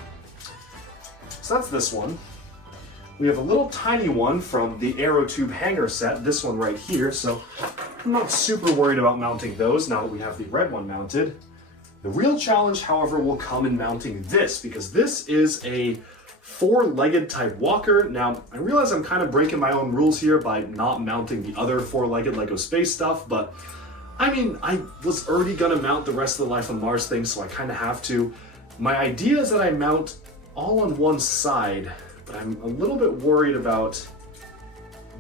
So that's this one. We have a little tiny one from the Aerotube hanger set, this one right here, so I'm not super worried about mounting those now that we have the red one mounted. The real challenge, however, will come in mounting this, because this is a four-legged type walker. Now, I realize I'm kind of breaking my own rules here by not mounting the other four-legged LEGO space stuff, but I mean, I was already gonna mount the rest of the Life on Mars thing, so I kind of have to. My idea is that I mount all on one side, but I'm a little bit worried about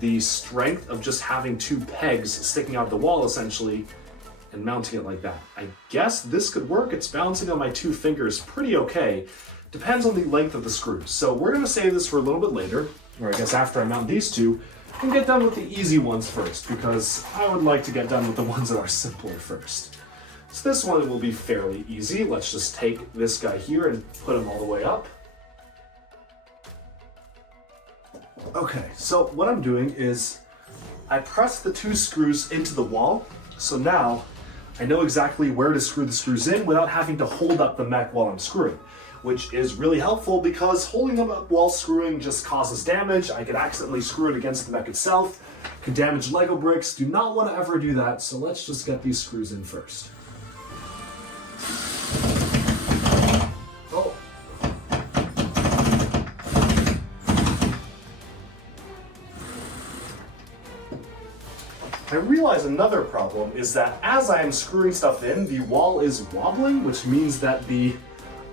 the strength of just having two pegs sticking out the wall, essentially, and mounting it like that. I guess this could work. It's balancing on my two fingers pretty okay. Depends on the length of the screws. So we're gonna save this for a little bit later, or I guess after I mount these two, and get done with the easy ones first, because I would like to get done with the ones that are simpler first. So this one will be fairly easy. Let's just take this guy here and put him all the way up. Okay, so what I'm doing is I press the two screws into the wall, so now I know exactly where to screw the screws in without having to hold up the mech while I'm screwing, which is really helpful because holding them up while screwing just causes damage. I could accidentally screw it against the mech itself, could damage LEGO bricks. Do not want to ever do that, so let's just get these screws in first. Oh. I realize another problem is that as I am screwing stuff in, the wall is wobbling, which means that the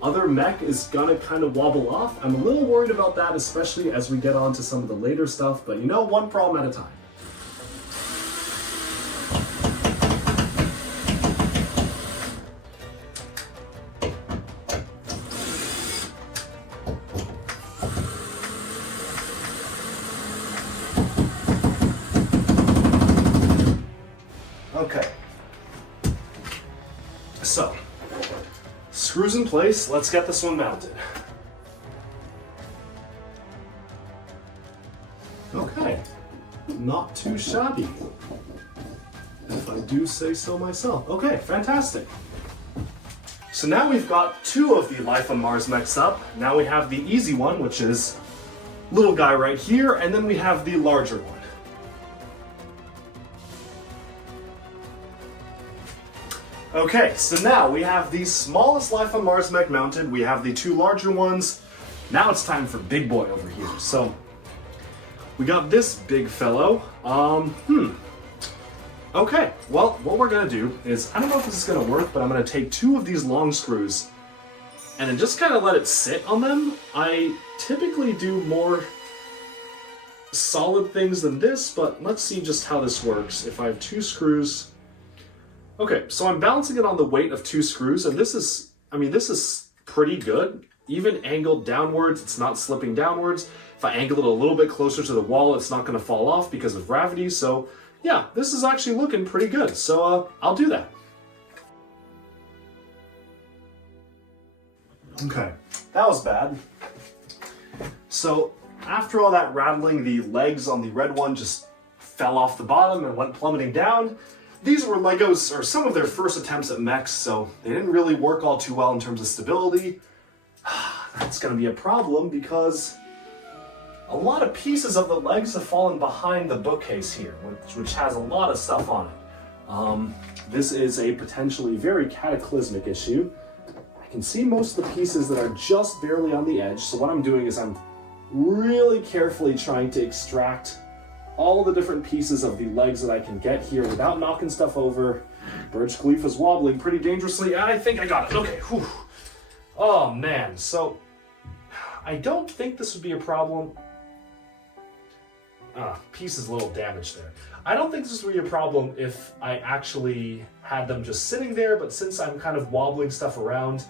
other mech is gonna kind of wobble off. I'm a little worried about that, especially as we get on to some of the later stuff, but you know, one problem at a time. Okay. So, screws in place, let's get this one mounted. Okay, not too shabby, if I do say so myself. Okay, fantastic. So now we've got two of the Life on Mars mechs up. Now we have the easy one, which is little guy right here, and then we have the larger one. Okay, so now we have the smallest Life on Mars mech mounted, we have the two larger ones. Now it's time for big boy over here. So, we got this big fellow. Okay, well, what we're gonna do is, I don't know if this is gonna work, but I'm gonna take two of these long screws and then just kind of let it sit on them. I typically do more solid things than this, but let's see just how this works. If I have two screws. Okay, so I'm balancing it on the weight of two screws, and this is, I mean, this is pretty good. Even angled downwards, it's not slipping downwards. If I angle it a little bit closer to the wall, it's not gonna fall off because of gravity. So yeah, this is actually looking pretty good. So I'll do that. Okay, that was bad. So after all that rattling, the legs on the red one just fell off the bottom and went plummeting down. These were LEGO's, or some of their first attempts at mechs, so they didn't really work all too well in terms of stability. That's gonna be a problem because a lot of pieces of the legs have fallen behind the bookcase here, which has a lot of stuff on it. This is a potentially very cataclysmic issue. I can see most of the pieces that are just barely on the edge, so what I'm doing is I'm really carefully trying to extract all the different pieces of the legs that I can get here without knocking stuff over. Burj Khalifa is wobbling pretty dangerously. I think I got it. Okay. Whew. Oh man. So I don't think this would be a problem. Piece is a little damaged there. I don't think this would be a problem if I actually had them just sitting there, but since I'm kind of wobbling stuff around,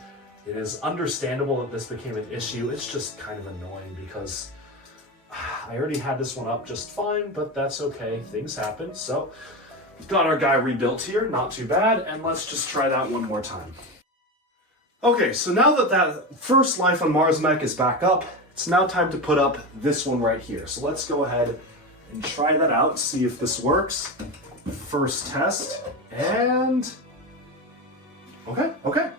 it is understandable that this became an issue. It's just kind of annoying because I already had this one up just fine, but that's okay. Things happen. So we've got our guy rebuilt here, not too bad, and let's just try that one more time. Okay, so now that that first Life on Mars mech is back up, it's now time to put up this one right here. So let's go ahead and try that out, see if this works. First test, and okay.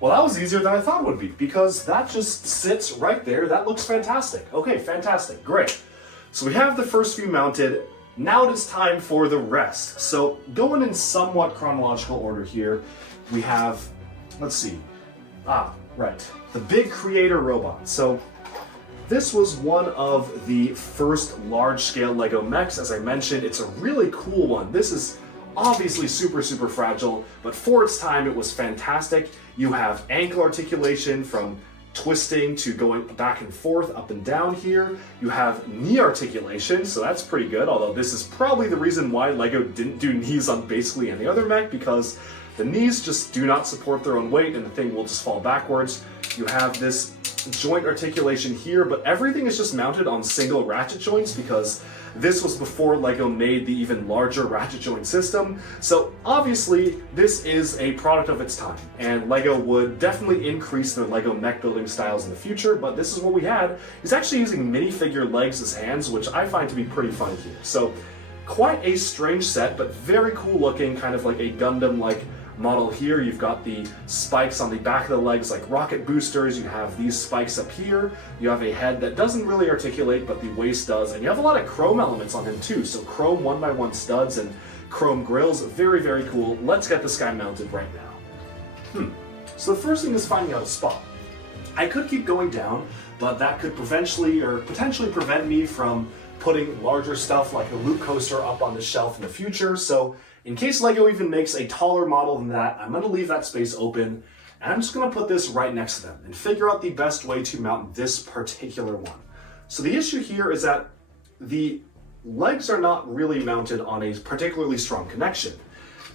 Well, that was easier than I thought it would be because that just sits right there. That looks fantastic. Okay, fantastic, great. So we have the first few mounted. Now it is time for the rest. So going in somewhat chronological order here, we have, let's see, right, the big creator robot. So this was one of the first large-scale LEGO mechs. As I mentioned, it's a really cool one. This is obviously super, super fragile, but for its time, it was fantastic. You have ankle articulation from twisting to going back and forth, up and down here. You have knee articulation, so that's pretty good, although this is probably the reason why LEGO didn't do knees on basically any other mech, because the knees just do not support their own weight and the thing will just fall backwards. You have this joint articulation here, but everything is just mounted on single ratchet joints because this was before LEGO made the even larger ratchet joint system. So obviously this is a product of its time, and LEGO would definitely increase their LEGO mech building styles in the future, but this is what we had. He's actually using minifigure legs as hands, which I find to be pretty funny here. So quite a strange set, but very cool looking, kind of like a Gundam-like model here. You've got the spikes on the back of the legs like rocket boosters. You have these spikes up here. You have a head that doesn't really articulate, but the waist does. And you have a lot of chrome elements on him too. So chrome 1x1 studs and chrome grills. Very, very cool. Let's get this guy mounted right now. So the first thing is finding out a spot. I could keep going down, but that could potentially prevent me from putting larger stuff like a loop coaster up on the shelf in the future. So in case LEGO even makes a taller model than that, I'm going to leave that space open, and I'm just going to put this right next to them and figure out the best way to mount this particular one. So the issue here is that the legs are not really mounted on a particularly strong connection.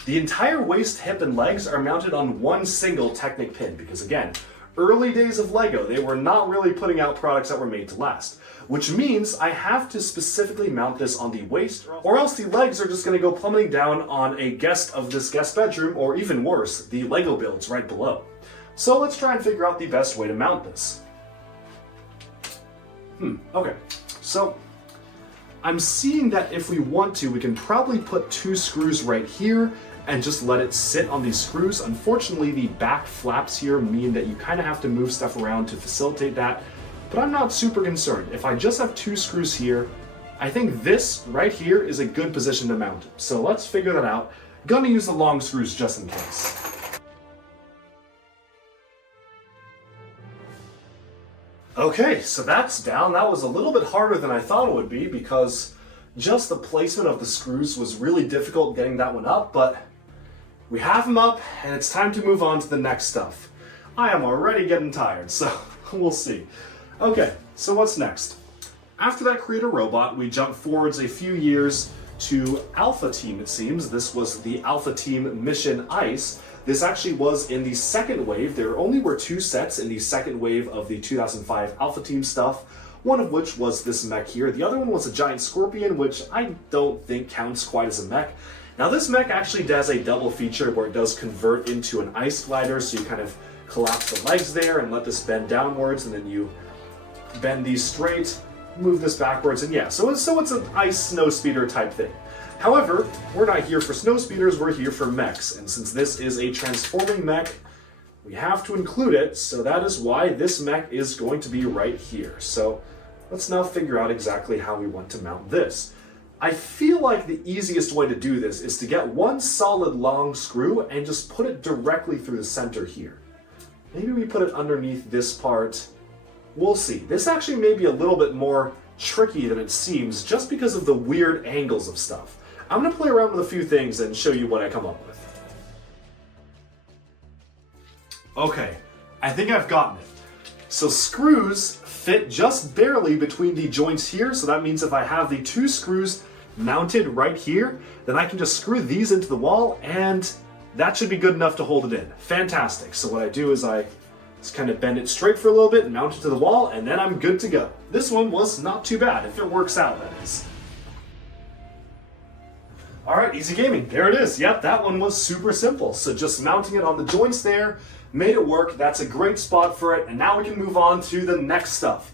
The entire waist, hip, and legs are mounted on one single Technic pin because, again, early days of LEGO, they were not really putting out products that were made to last, which means I have to specifically mount this on the waist, or else the legs are just going to go plummeting down on a guest of this guest bedroom, or even worse, the LEGO builds right below. So let's try and figure out the best way to mount this. Okay, so I'm seeing that if we want to, we can probably put 2 screws right here and just let it sit on these screws. Unfortunately, the back flaps here mean that you kind of have to move stuff around to facilitate that, but I'm not super concerned. If I just have 2 screws here, I think this right here is a good position to mount it. So let's figure that out. Gonna use the long screws just in case. Okay, so that's down. That was a little bit harder than I thought it would be because just the placement of the screws was really difficult getting that one up, but we have them up and it's time to move on to the next stuff. I am already getting tired, so we'll see. Okay, so what's next? After that creator robot, we jump forwards a few years to Alpha Team, it seems. This was the Alpha Team Mission Ice. This actually was in the second wave. There only were 2 sets in the second wave of the 2005 Alpha Team stuff, one of which was this mech here. The other one was a giant scorpion, which I don't think counts quite as a mech. Now this mech actually does a double feature where it does convert into an ice glider, so you kind of collapse the legs there and let this bend downwards, and then you bend these straight, move this backwards, and yeah, so it's an ice snow speeder type thing. However, we're not here for snow speeders, we're here for mechs, and since this is a transforming mech, we have to include it, so that is why this mech is going to be right here. So let's now figure out exactly how we want to mount this. I feel like the easiest way to do this is to get one solid long screw and just put it directly through the center here. Maybe we put it underneath this part. We'll see. This actually may be a little bit more tricky than it seems just because of the weird angles of stuff. I'm going to play around with a few things and show you what I come up with. Okay, I think I've gotten it. So screws fit just barely between the joints here, so that means if I have the 2 screws mounted right here, then I can just screw these into the wall and that should be good enough to hold it in. Fantastic. So what I do is I just kind of bend it straight for a little bit and mount it to the wall, and then I'm good to go. This one was not too bad, if it works out, that is. Alright, easy gaming. There it is. Yep, that one was super simple. So just mounting it on the joints there, made it work. That's a great spot for it, and now we can move on to the next stuff.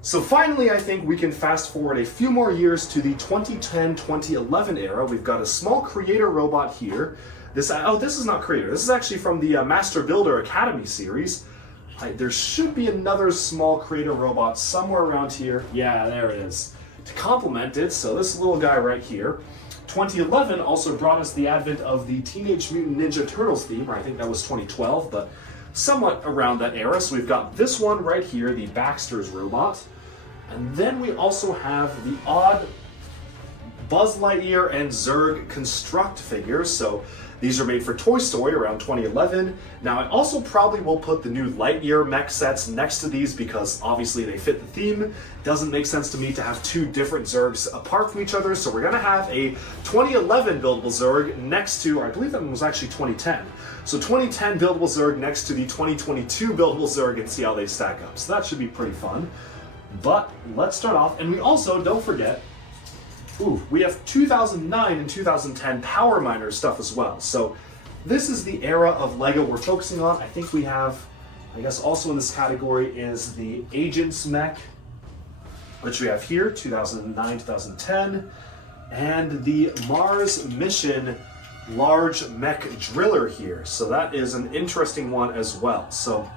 So finally, I think we can fast forward a few more years to the 2010-2011 era. We've got a small creator robot here. This is not Creator. This is actually from the Master Builder Academy series. There should be another small Creator robot somewhere around here. Yeah, there it is. To complement it, so this little guy right here. 2011 also brought us the advent of the Teenage Mutant Ninja Turtles theme, or I think that was 2012, but somewhat around that era. So we've got this one right here, the Baxter's robot. And then we also have the odd Buzz Lightyear and Zurg Construct figures. So these are made for Toy Story around 2011. Now I also probably will put the new Lightyear mech sets next to these because obviously they fit the theme. Doesn't make sense to me to have two different Zurgs apart from each other. So we're gonna have a 2011 buildable Zurg next to, I believe that one was actually 2010. So 2010 buildable Zurg next to the 2022 buildable Zurg and see how they stack up. So that should be pretty fun. But let's start off, and we also, don't forget, we have 2009 and 2010 Power Miner stuff as well. So this is the era of LEGO we're focusing on. I think we have, I guess also in this category is the Agents Mech, which we have here, 2009, 2010, and the Mars Mission Large Mech Driller here. So that is an interesting one as well. So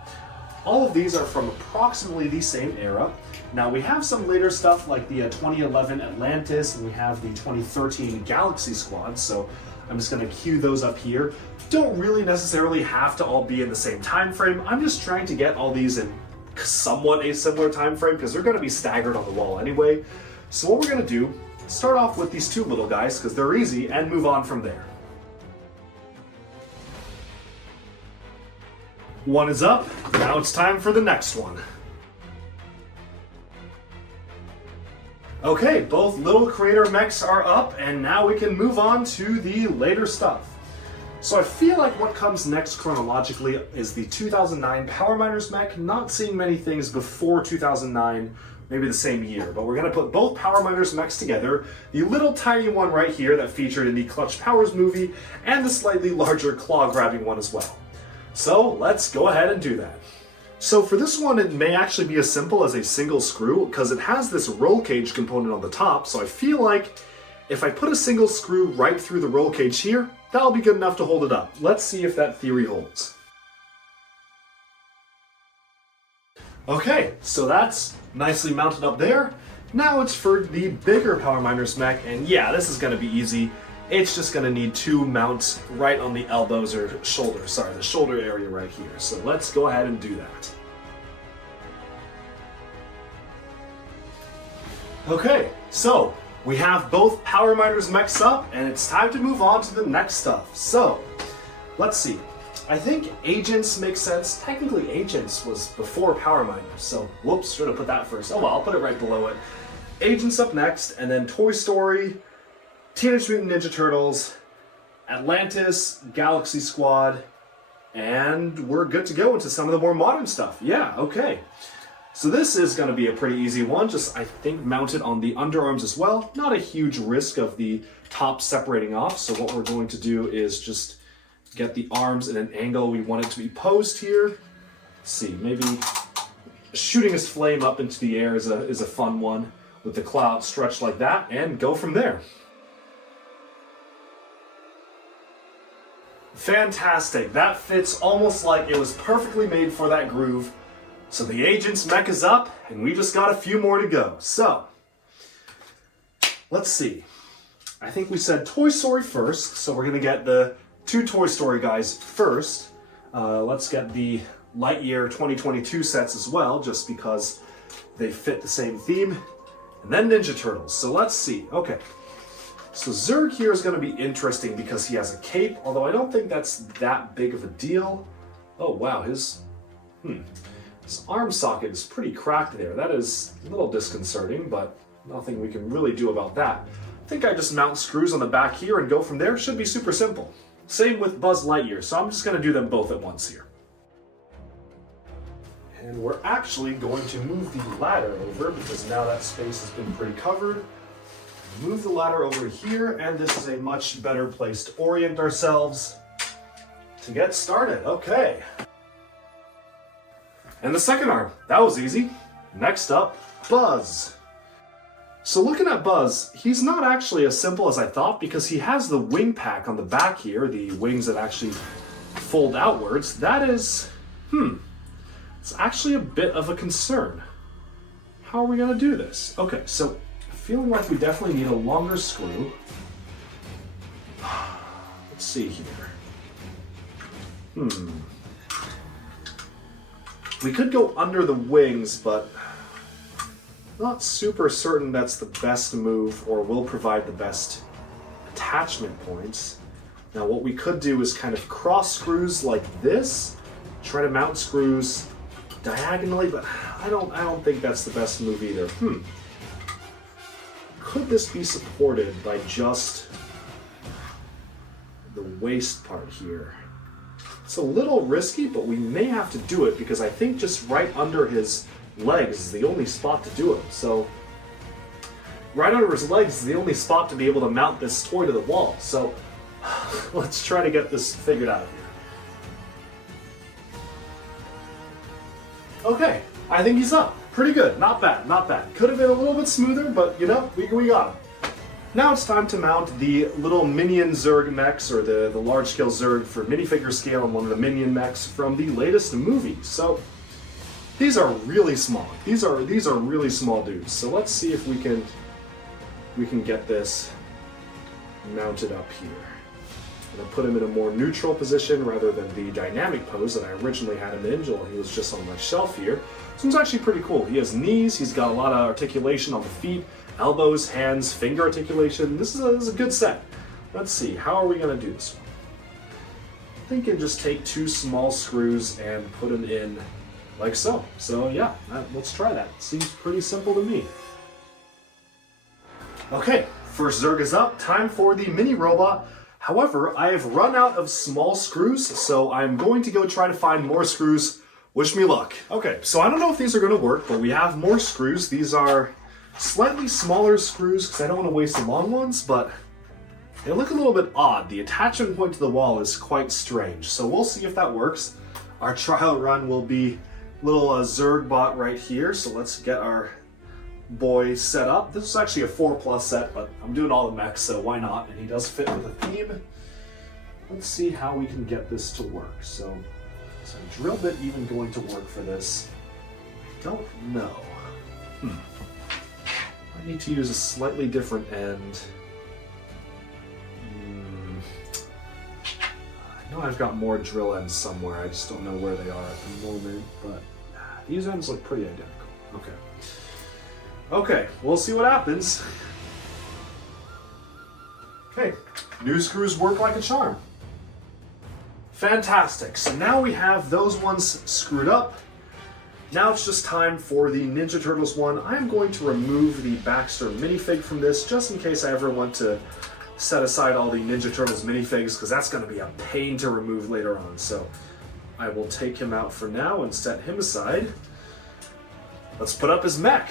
all of these are from approximately the same era. Now we have some later stuff like the 2011 Atlantis, and we have the 2013 Galaxy Squad, so I'm just going to queue those up here. Don't really necessarily have to all be in the same time frame. I'm just trying to get all these in somewhat a similar time frame because they're going to be staggered on the wall anyway. So what we're going to do, start off with these two little guys because they're easy and move on from there. One is up, now it's time for the next one. Okay, both little Creator mechs are up, and now we can move on to the later stuff. So I feel like what comes next chronologically is the 2009 Power Miners mech. Not seeing many things before 2009, maybe the same year, but we're going to put both Power Miners mechs together. The little tiny one right here that featured in the Clutch Powers movie, and the slightly larger claw-grabbing one as well. So let's go ahead and do that. So for this one, it may actually be as simple as a single screw because it has this roll cage component on the top. So I feel like if I put a single screw right through the roll cage here, that'll be good enough to hold it up. Let's see if that theory holds. Okay, so that's nicely mounted up there. Now it's for the bigger Power Miners mech, and yeah, this is gonna be easy. It's just gonna need two mounts right on the elbows or shoulders, sorry, the shoulder area right here. So let's go ahead and do that. Okay, so we have both Power Miners mechs up, and it's time to move on to the next stuff. So, let's see. I think Agents makes sense. Technically, Agents was before Power Miners, so whoops, should have put that first. Oh well, I'll put it right below it. Agents up next, and then Toy Story, Teenage Mutant Ninja Turtles, Atlantis, Galaxy Squad, and we're good to go into some of the more modern stuff. Yeah, okay. So this is going to be a pretty easy one, just I think mounted on the underarms as well. Not a huge risk of the top separating off, so what we're going to do is just get the arms in an angle we want it to be posed here. Let's see, maybe shooting his flame up into the air is a fun one with the cloud stretched like that, and go from there. Fantastic, that fits almost like it was perfectly made for that groove. So the Agents mech is up, and we just got a few more to go. So, let's see. I think we said Toy Story first, so we're gonna get the two Toy Story guys first. Let's get the Lightyear 2022 sets as well, just because they fit the same theme. And then Ninja Turtles, so let's see, okay. So Zurg here is gonna be interesting because he has a cape, although I don't think that's that big of a deal. Oh wow, his arm socket is pretty cracked there. That is a little disconcerting, but nothing we can really do about that. I think I just mount screws on the back here and go from there. Should be super simple. Same with Buzz Lightyear, so I'm just gonna do them both at once here. And we're actually going to move the ladder over because now that space has been pretty covered. Move the ladder over here, and this is a much better place to orient ourselves to get started. Okay. And the second arm, that was easy. Next up, Buzz. So looking at Buzz, he's not actually as simple as I thought because he has the wing pack on the back here, the wings that actually fold outwards. That is, it's actually a bit of a concern. How are we gonna do this? Okay, so feeling like we definitely need a longer screw. Let's see here. We could go under the wings, but not super certain that's the best move or will provide the best attachment points. Now what we could do is kind of cross screws like this, try to mount screws diagonally, but I don't think that's the best move either. Could this be supported by just the waist part here? It's a little risky, but we may have to do it because I think just right under his legs is the only spot to do it. So right under his legs is the only spot to be able to mount this toy to the wall. So let's try to get this figured out here. Okay, I think he's up. Pretty good, not bad, not bad. Could have been a little bit smoother, but you know, we got him. Now it's time to mount the little minion Zerg mechs, or the large-scale Zerg for minifigure scale, and one of the minion mechs from the latest movie. So these are really small. These are really small dudes. So let's see if we can get this mounted up here. I'm gonna put him in a more neutral position rather than the dynamic pose that I originally had him in. He was just on my shelf here. This one's actually pretty cool. He has knees. He's got a lot of articulation on the feet, elbows, hands, finger articulation. This is a good set. Let's see. How are we gonna do this one? I'm thinking just take 2 small screws and put them in like so. So yeah, let's try that. Seems pretty simple to me. Okay, first Zerg is up. Time for the mini robot. However, I have run out of small screws, so I'm going to go try to find more screws. Wish me luck. Okay, so I don't know if these are going to work, but we have more screws. These are slightly smaller screws because I don't want to waste the long ones, but they look a little bit odd. The attachment point to the wall is quite strange, so we'll see if that works. Our trial run will be little Zerg bot right here, so let's get our boy set up. This is actually a 4+ set, but I'm doing all the mechs, so why not? And he does fit with the theme. Let's see how we can get this to work. So is a drill bit even going to work for this? I don't know. I need to use a slightly different end. I know I've got more drill ends somewhere, I just don't know where they are at the moment, but these ends look pretty identical. Okay, we'll see what happens. Okay, new screws work like a charm. Fantastic, so now we have those ones screwed up. Now it's just time for the Ninja Turtles one. I'm going to remove the Baxter minifig from this, just in case I ever want to set aside all the Ninja Turtles minifigs, because that's going to be a pain to remove later on. So I will take him out for now and set him aside. Let's put up his mech.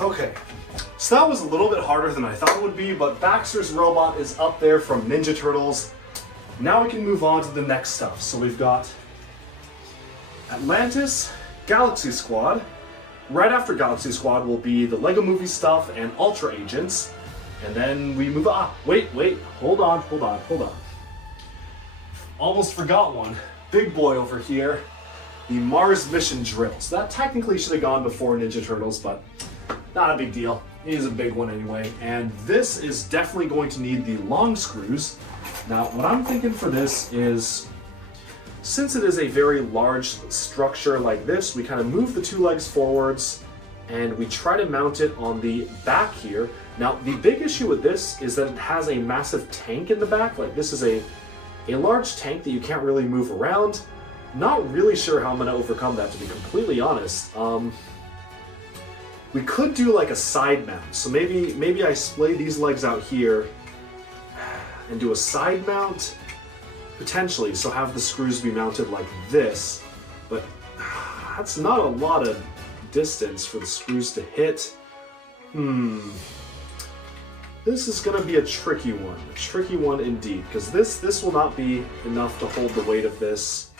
Okay, so that was a little bit harder than I thought it would be, but Baxter's robot is up there from Ninja Turtles. Now we can move on to the next stuff. So we've got Atlantis, Galaxy Squad. Right after Galaxy Squad will be the LEGO Movie stuff and Ultra Agents. And then we move on. Wait, hold on. Almost forgot one. Big boy over here, the Mars Mission Drills. That technically should have gone before Ninja Turtles, but not a big deal. He's a big one anyway. And this is definitely going to need the long screws. Now, what I'm thinking for this is, since it is a very large structure like this, we kind of move the 2 legs forwards and we try to mount it on the back here. Now, the big issue with this is that it has a massive tank in the back. Like, this is a large tank that you can't really move around. Not really sure how I'm going to overcome that, to be completely honest. We could do like a side mount. So maybe I splay these legs out here and do a side mount, potentially, so have the screws be mounted like this. But that's not a lot of distance for the screws to hit. This is gonna be a tricky one indeed, because this will not be enough to hold the weight of this.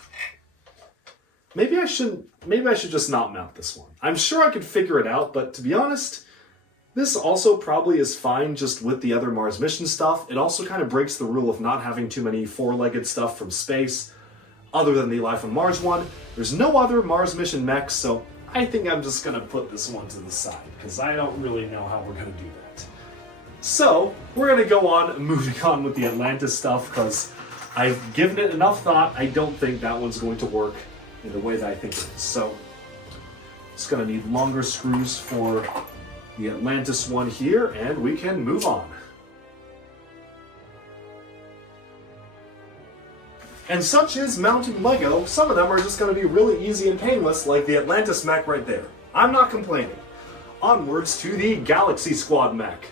maybe I should just not mount this one. I'm sure I could figure it out, but to be honest, this also probably is fine just with the other Mars mission stuff. It also kind of breaks the rule of not having too many four-legged stuff from space, other than the Life on Mars one. There's no other Mars mission mechs, so I think I'm just gonna put this one to the side, because I don't really know how we're gonna do that. So, we're gonna go on, moving on with the Atlantis stuff, because I've given it enough thought. I don't think that one's going to work in the way that I think it is. So, just gonna need longer screws for the Atlantis one here, and we can move on. And such is mounting LEGO. Some of them are just going to be really easy and painless, like the Atlantis mech right there. I'm not complaining. Onwards to the Galaxy Squad mech.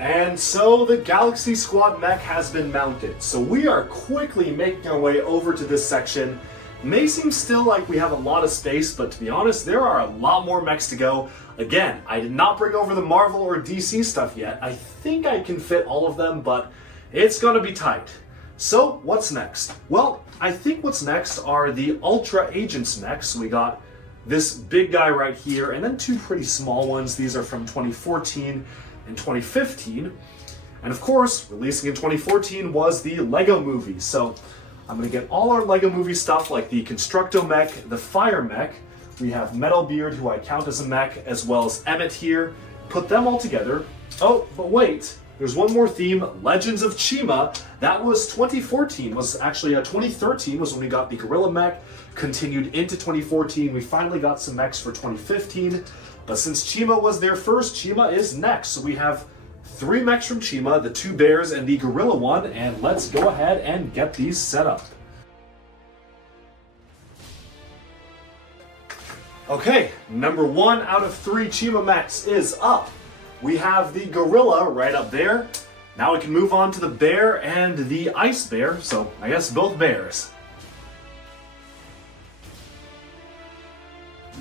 And so the Galaxy Squad mech has been mounted. So we are quickly making our way over to this section. May seem still like we have a lot of space, but to be honest, there are a lot more mechs to go. Again, I did not bring over the Marvel or DC stuff yet. I think I can fit all of them, but it's gonna be tight. So, what's next? Well, I think what's next are the Ultra Agents mechs. We got this big guy right here, and then two pretty small ones. These are from 2014 and 2015. And of course, releasing in 2014 was the LEGO movie. So, I'm going to get all our LEGO movie stuff like the Constructo mech, the Fire mech. We have Metalbeard, who I count as a mech, as well as Emmett here. Put them all together. Oh, but wait, there's one more theme, Legends of Chima. That was 2014, was actually 2013 was when we got the Gorilla mech. Continued into 2014, we finally got some mechs for 2015. But since Chima was there first, Chima is next. So we have 3 mechs from Chima, the 2 bears and the gorilla one, and let's go ahead and get these set up. Okay, number 1 out of 3 Chima mechs is up. We have the gorilla right up there. Now we can move on to the bear and the ice bear, so I guess both bears.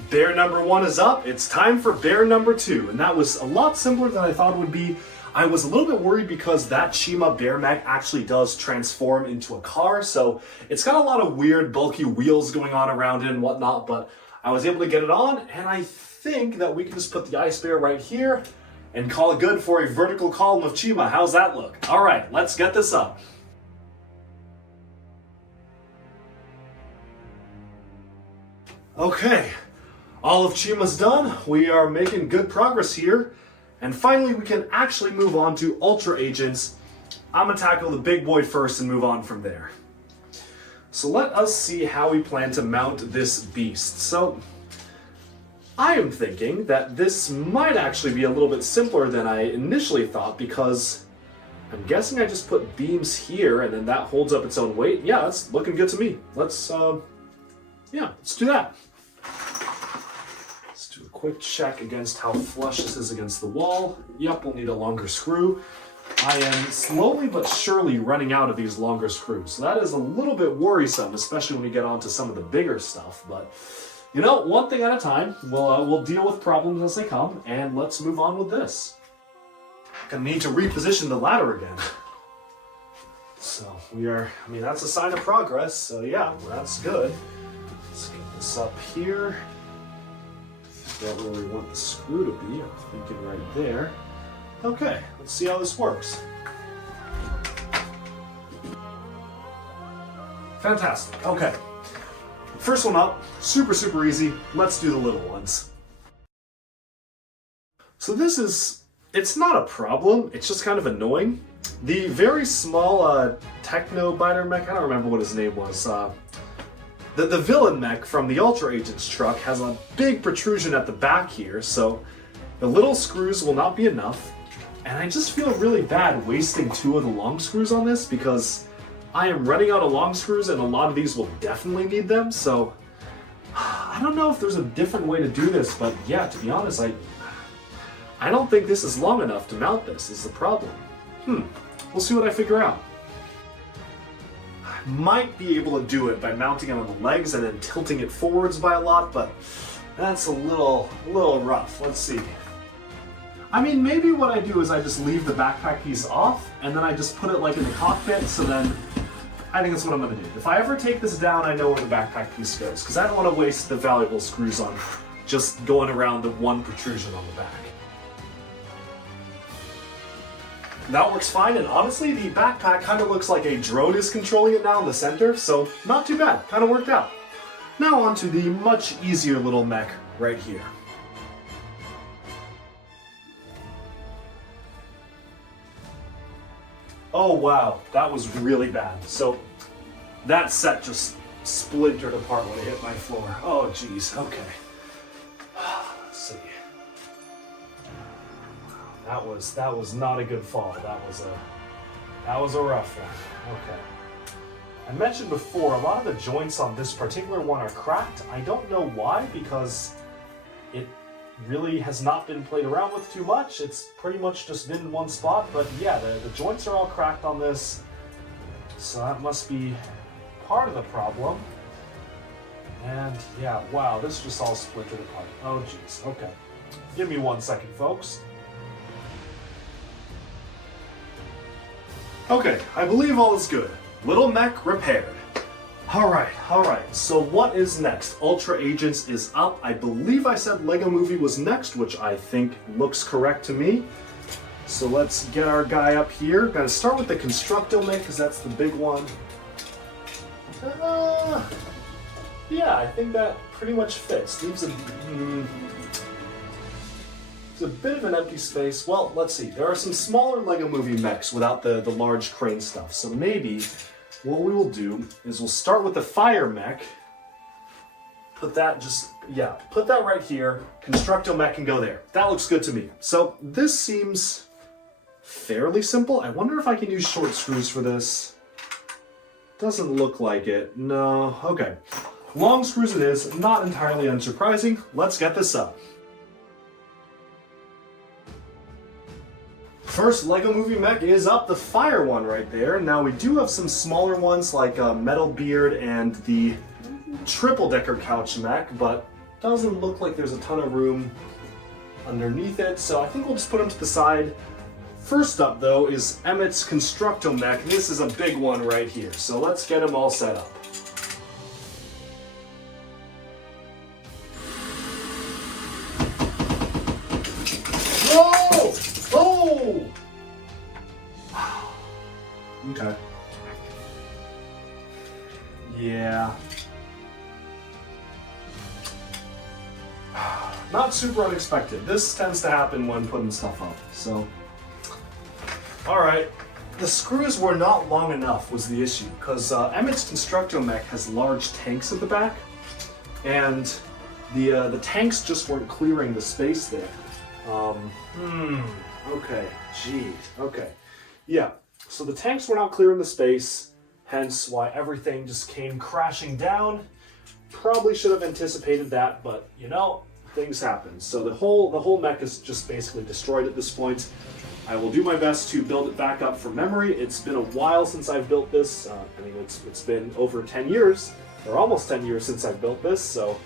Bear number 1 is up. It's time for bear number 2, and that was a lot simpler than I thought it would be. I was a little bit worried because that Chima bear mech actually does transform into a car, so it's got a lot of weird bulky wheels going on around it and whatnot, but I was able to get it on, and I think that we can just put the ice bear right here and call it good for a vertical column of Chima. How's that look? All right, let's get this up. Okay, all of Chima's done. We are making good progress here. And finally, we can actually move on to Ultra Agents. I'm gonna tackle the big boy first and move on from there. So let us see how we plan to mount this beast. So I am thinking that this might actually be a little bit simpler than I initially thought, because I'm guessing I just put beams here and then that holds up its own weight. Yeah, that's looking good to me. Let's do that. Let's do a quick check against how flush this is against the wall. Yep, we'll need a longer screw. I am slowly but surely running out of these longer screws. So that is a little bit worrisome, especially when we get onto some of the bigger stuff. But, you know, one thing at a time. We'll deal with problems as they come, and let's move on with this. Gonna need to reposition the ladder again. So that's a sign of progress. So yeah, that's good. Let's get this up here. Figure out where we want the screw to be. I'm thinking right there. Okay, let's see how this works. Fantastic. Okay. First one up, super easy. Let's do the little ones. So this is, it's not a problem, it's just kind of annoying. The very small Techno Biter mech, I don't remember what his name was, the villain mech from the Ultra Agents truck has a big protrusion at the back here, so the little screws will not be enough. And I just feel really bad wasting 2 of the long screws on this, because I am running out of long screws and a lot of these will definitely need them, so I don't know if there's a different way to do this, but yeah, to be honest, I don't think this is long enough to mount this, is the problem. We'll see what I figure out. I might be able to do it by mounting it on the legs and then tilting it forwards by a lot, but that's a little rough. Let's see. I mean, maybe what I do is I just leave the backpack piece off, and then I just put it like in the cockpit, so then I think that's what I'm gonna do. If I ever take this down, I know where the backpack piece goes, because I don't want to waste the valuable screws on just going around the one protrusion on the back. That works fine, and honestly, the backpack kind of looks like a drone is controlling it now in the center, so not too bad, kind of worked out. Now on to the much easier little mech right here. Oh wow, that was really bad. So that set just splintered apart when it hit my floor. Oh geez, okay. Let's see. That was not a good fall. That was a rough one. Okay. I mentioned before, a lot of the joints on this particular one are cracked. I don't know why, because it really has not been played around with too much. It's pretty much just been in one spot, but yeah, the joints are all cracked on this, so that must be part of the problem. And yeah, wow, this just all splintered apart. Oh geez, okay. Give me 1 second, folks. Okay, I believe all is good. Little mech repaired. Alright, so what is next? Ultra Agents is up. I believe I said LEGO Movie was next, which I think looks correct to me. So let's get our guy up here. Gotta start with the Constructo Mech, because that's the big one. Yeah, I think that pretty much fits. Leaves a bit of an empty space. Well, let's see. There are some smaller LEGO Movie mechs without the large crane stuff, so maybe what we will do is we'll start with the Fire Mech. Put that right here. Constructo Mech can go there. That looks good to me. So this seems fairly simple. I wonder if I can use short screws for this. Doesn't look like it. No, okay. Long screws it is, not entirely unsurprising. Let's get this up. First LEGO Movie Mech is up, the Fire one right there. Now we do have some smaller ones like Metal Beard and the triple-decker couch mech, but doesn't look like there's a ton of room underneath it, so I think we'll just put them to the side. First up though is Emmett's Constructo Mech. This is a big one right here, so let's get them all set up. Whoa! Oh! Okay. Yeah. Not super unexpected. This tends to happen when putting stuff up, so. Alright. The screws were not long enough was the issue, because Emmett's Constructo Mech has large tanks at the back, and the tanks just weren't clearing the space there. Okay, geez, okay. Yeah, so the tanks were not clearing the space, hence why everything just came crashing down. Probably should have anticipated that, but you know, things happen. So the whole mech is just basically destroyed at this point. I will do my best to build it back up from memory. It's been a while since I've built this. I mean, it's been over 10 years, or almost 10 years since I've built this, so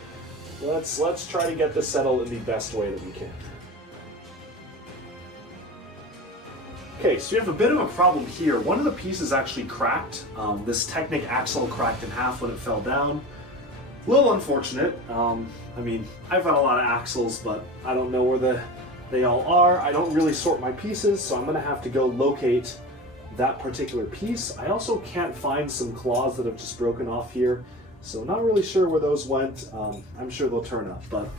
let's try to get this settled in the best way that we can. Okay, so you have a bit of a problem here. One of the pieces actually cracked. This Technic axle cracked in half when it fell down. A little unfortunate. I mean, I've got a lot of axles, but I don't know where they all are. I don't really sort my pieces, so I'm gonna have to go locate that particular piece. I also can't find some claws that have just broken off here, so not really sure where those went. I'm sure they'll turn up, but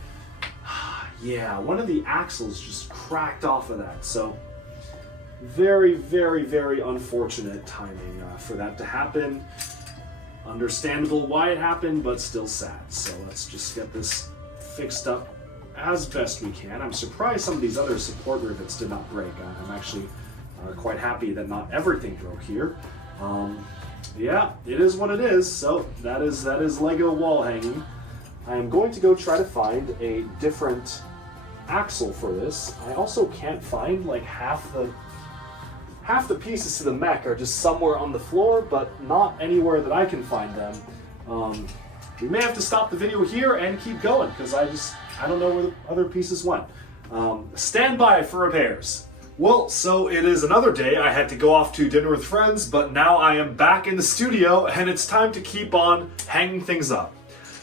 yeah, one of the axles just cracked off of that, so very, very, very unfortunate timing for that to happen. Understandable why it happened, but still sad. So let's just get this fixed up as best we can. I'm surprised some of these other support rivets did not break. I'm actually quite happy that not everything broke here. Yeah, it is what it is. So that is LEGO wall hanging. I am going to go try to find a different axle for this. I also can't find like half the pieces to the mech are just somewhere on the floor, but not anywhere that I can find them. We may have to stop the video here and keep going, because I don't know where the other pieces went. Stand by for repairs. Well, so it is another day. I had to go off to dinner with friends, but now I am back in the studio and it's time to keep on hanging things up.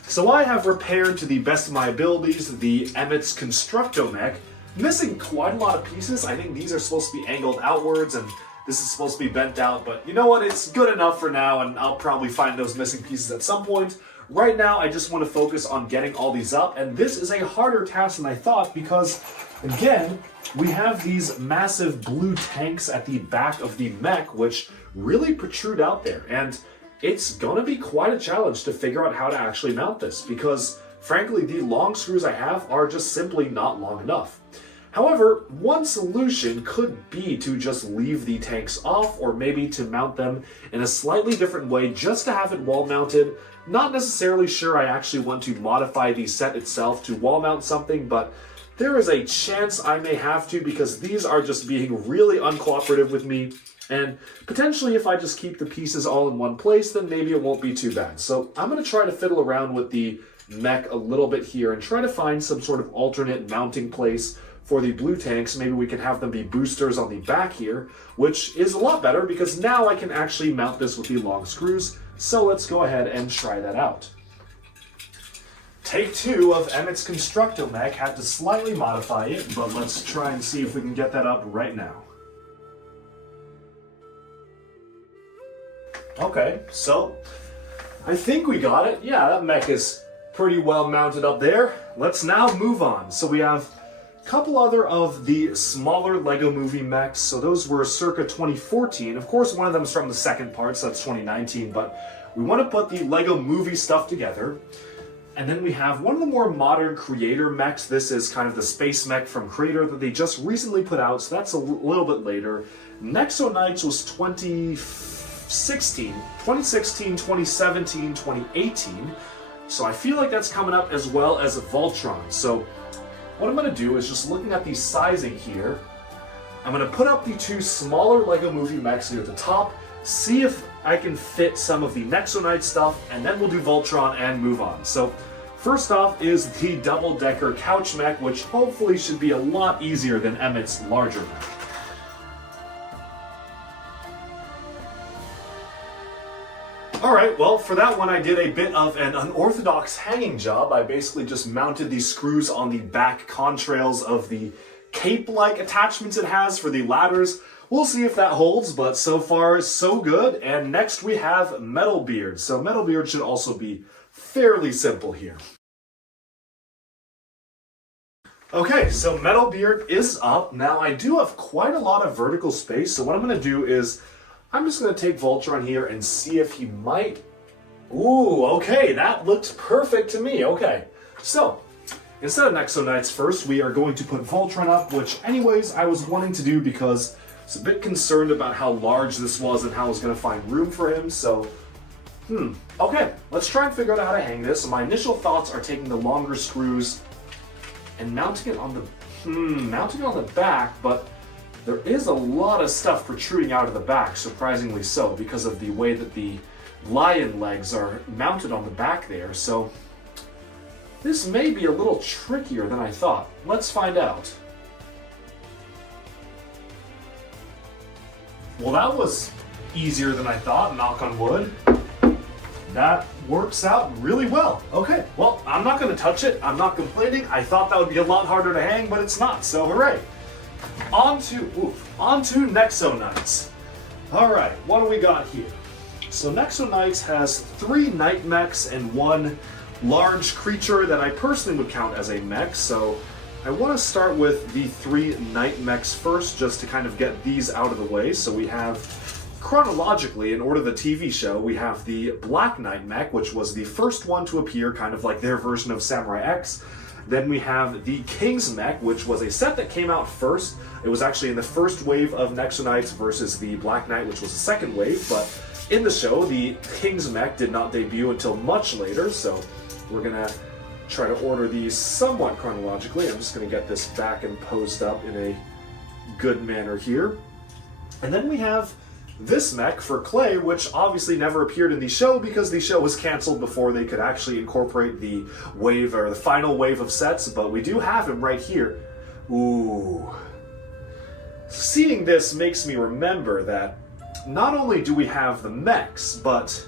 So I have repaired to the best of my abilities the Emmett's Constructo Mech, missing quite a lot of pieces. I think these are supposed to be angled outwards and this is supposed to be bent out, but you know what? It's good enough for now and I'll probably find those missing pieces at some point. Right now, I just want to focus on getting all these up, and this is a harder task than I thought because, again, we have these massive blue tanks at the back of the mech, which really protrude out there, and it's gonna be quite a challenge to figure out how to actually mount this because, frankly, the long screws I have are just simply not long enough. However, one solution could be to just leave the tanks off or maybe to mount them in a slightly different way just to have it wall mounted. Not necessarily sure I actually want to modify the set itself to wall mount something, but there is a chance I may have to because these are just being really uncooperative with me. And potentially if I just keep the pieces all in one place, then maybe it won't be too bad. So I'm going to try to fiddle around with the mech a little bit here and try to find some sort of alternate mounting place for the blue tanks. Maybe we can have them be boosters on the back here, which is a lot better because now I can actually mount this with the long screws. So let's go ahead and try that out. Take 2 of Emmett's Constructo Mech. Had to slightly modify it, but let's try and see if we can get that up right now. Okay, so I think we got it. Yeah, that mech is pretty well mounted up there. Let's now move on. So we have couple other of the smaller LEGO Movie mechs. So those were circa 2014. Of course, one of them is from the second part, so that's 2019, but we want to put the LEGO Movie stuff together. And then we have one of the more modern Creator mechs. This is kind of the space mech from Creator that they just recently put out, so that's a little bit later. Nexo Knights was 2016, 2017, 2018. So I feel like that's coming up as well as Voltron. So what I'm going to do is just looking at the sizing here, I'm going to put up the 2 smaller LEGO Movie mechs here at the top, see if I can fit some of the Nexo Knight stuff, and then we'll do Voltron and move on. So first off is the double-decker couch mech, which hopefully should be a lot easier than Emmett's larger mech. Alright, well, for that one I did a bit of an unorthodox hanging job. I basically just mounted these screws on the back contrails of the cape-like attachments it has for the ladders. We'll see if that holds, but so far so good. And next we have Metal Beard. So Metal Beard should also be fairly simple here. Okay, so Metal Beard is up. Now I do have quite a lot of vertical space, so what I'm going to do is I'm just going to take Voltron here and see if he might... Ooh, okay, that looks perfect to me. Okay, so instead of Nexo Knights first, we are going to put Voltron up, which anyways I was wanting to do because I was a bit concerned about how large this was and how I was going to find room for him, so... Okay, let's try and figure out how to hang this. My initial thoughts are taking the longer screws and mounting it on the back, but there is a lot of stuff protruding out of the back, surprisingly so, because of the way that the lion legs are mounted on the back there, so this may be a little trickier than I thought. Let's find out. Well, that was easier than I thought, knock on wood. That works out really well. Okay, well, I'm not going to touch it. I'm not complaining. I thought that would be a lot harder to hang, but it's not, so hooray. On to Nexo Knights. Alright, what do we got here? So Nexo Knights has 3 Knight Mechs and 1 large creature that I personally would count as a mech, so I want to start with the 3 Knight Mechs first, just to kind of get these out of the way. So we have, chronologically, in order of the TV show, we have the Black Knight Mech, which was the first one to appear, kind of like their version of Samurai X. Then we have the King's Mech, which was a set that came out first. It was actually in the first wave of Nexo Knights versus the Black Knight, which was the second wave, but in the show, the King's Mech did not debut until much later, so we're gonna try to order these somewhat chronologically. I'm just gonna get this back and posed up in a good manner here. And then we have this mech for Clay, which obviously never appeared in the show because the show was canceled before they could actually incorporate the wave, or the final wave of sets, but we do have him right here. Ooh. Seeing this makes me remember that not only do we have the mechs, but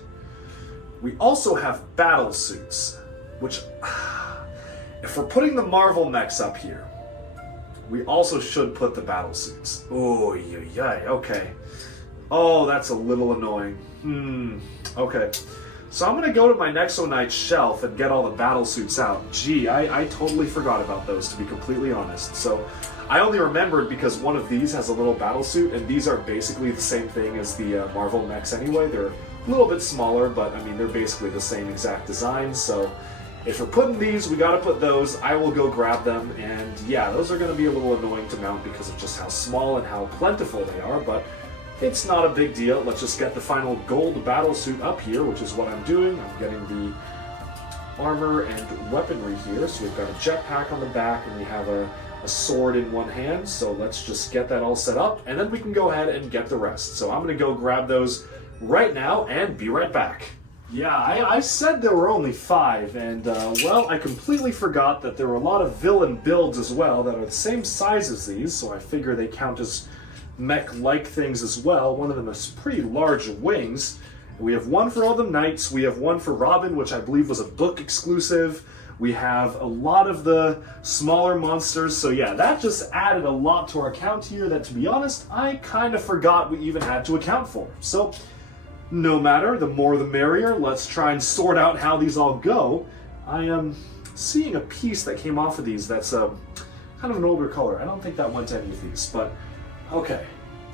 we also have battle suits, which, if we're putting the Marvel mechs up here, we also should put the battle suits. Oh, yay, okay. Oh, that's a little annoying. Okay. So I'm gonna go to my Nexo Knight shelf and get all the battle suits out. Gee, I totally forgot about those, to be completely honest. So I only remembered because one of these has a little battle suit, and these are basically the same thing as the Marvel mechs anyway. They're a little bit smaller, but I mean, they're basically the same exact design. So if we're putting these, we gotta put those. I will go grab them, and yeah, those are gonna be a little annoying to mount because of just how small and how plentiful they are, but it's not a big deal. Let's just get the final gold battle suit up here, which is what I'm doing. I'm getting the armor and weaponry here. So we've got a jetpack on the back, and we have a sword in one hand. So let's just get that all set up, and then we can go ahead and get the rest. So I'm gonna go grab those right now and be right back. Yeah, I said there were only 5, and well, I completely forgot that there were a lot of villain builds as well that are the same size as these, so I figure they count as mech-like things as well. One of them has pretty large wings. We have one for all the knights, we have one for Robin, which I believe was a book exclusive. We have a lot of the smaller monsters, so yeah, that just added a lot to our count here that, to be honest, I kind of forgot we even had to account for. So, no matter, the more the merrier. Let's try and sort out how these all go. I am seeing a piece that came off of these that's kind of an older color. I don't think that went to any of these, but okay,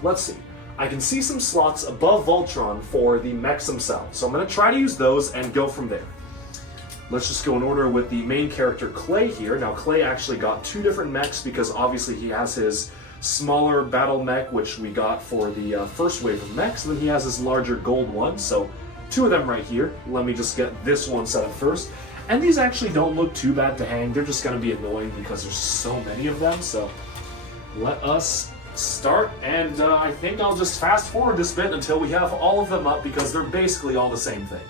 let's see. I can see some slots above Voltron for the mechs themselves, so I'm going to try to use those and go from there. Let's just go in order with the main character, Clay, here. Now, Clay actually got 2 different mechs because obviously he has his smaller battle mech, which we got for the first wave of mechs, and then he has his larger gold one, so 2 of them right here. Let me just get this one set up first. And these actually don't look too bad to hang. They're just going to be annoying because there's so many of them, so let us start, and I think I'll just fast forward this bit until we have all of them up because they're basically all the same thing.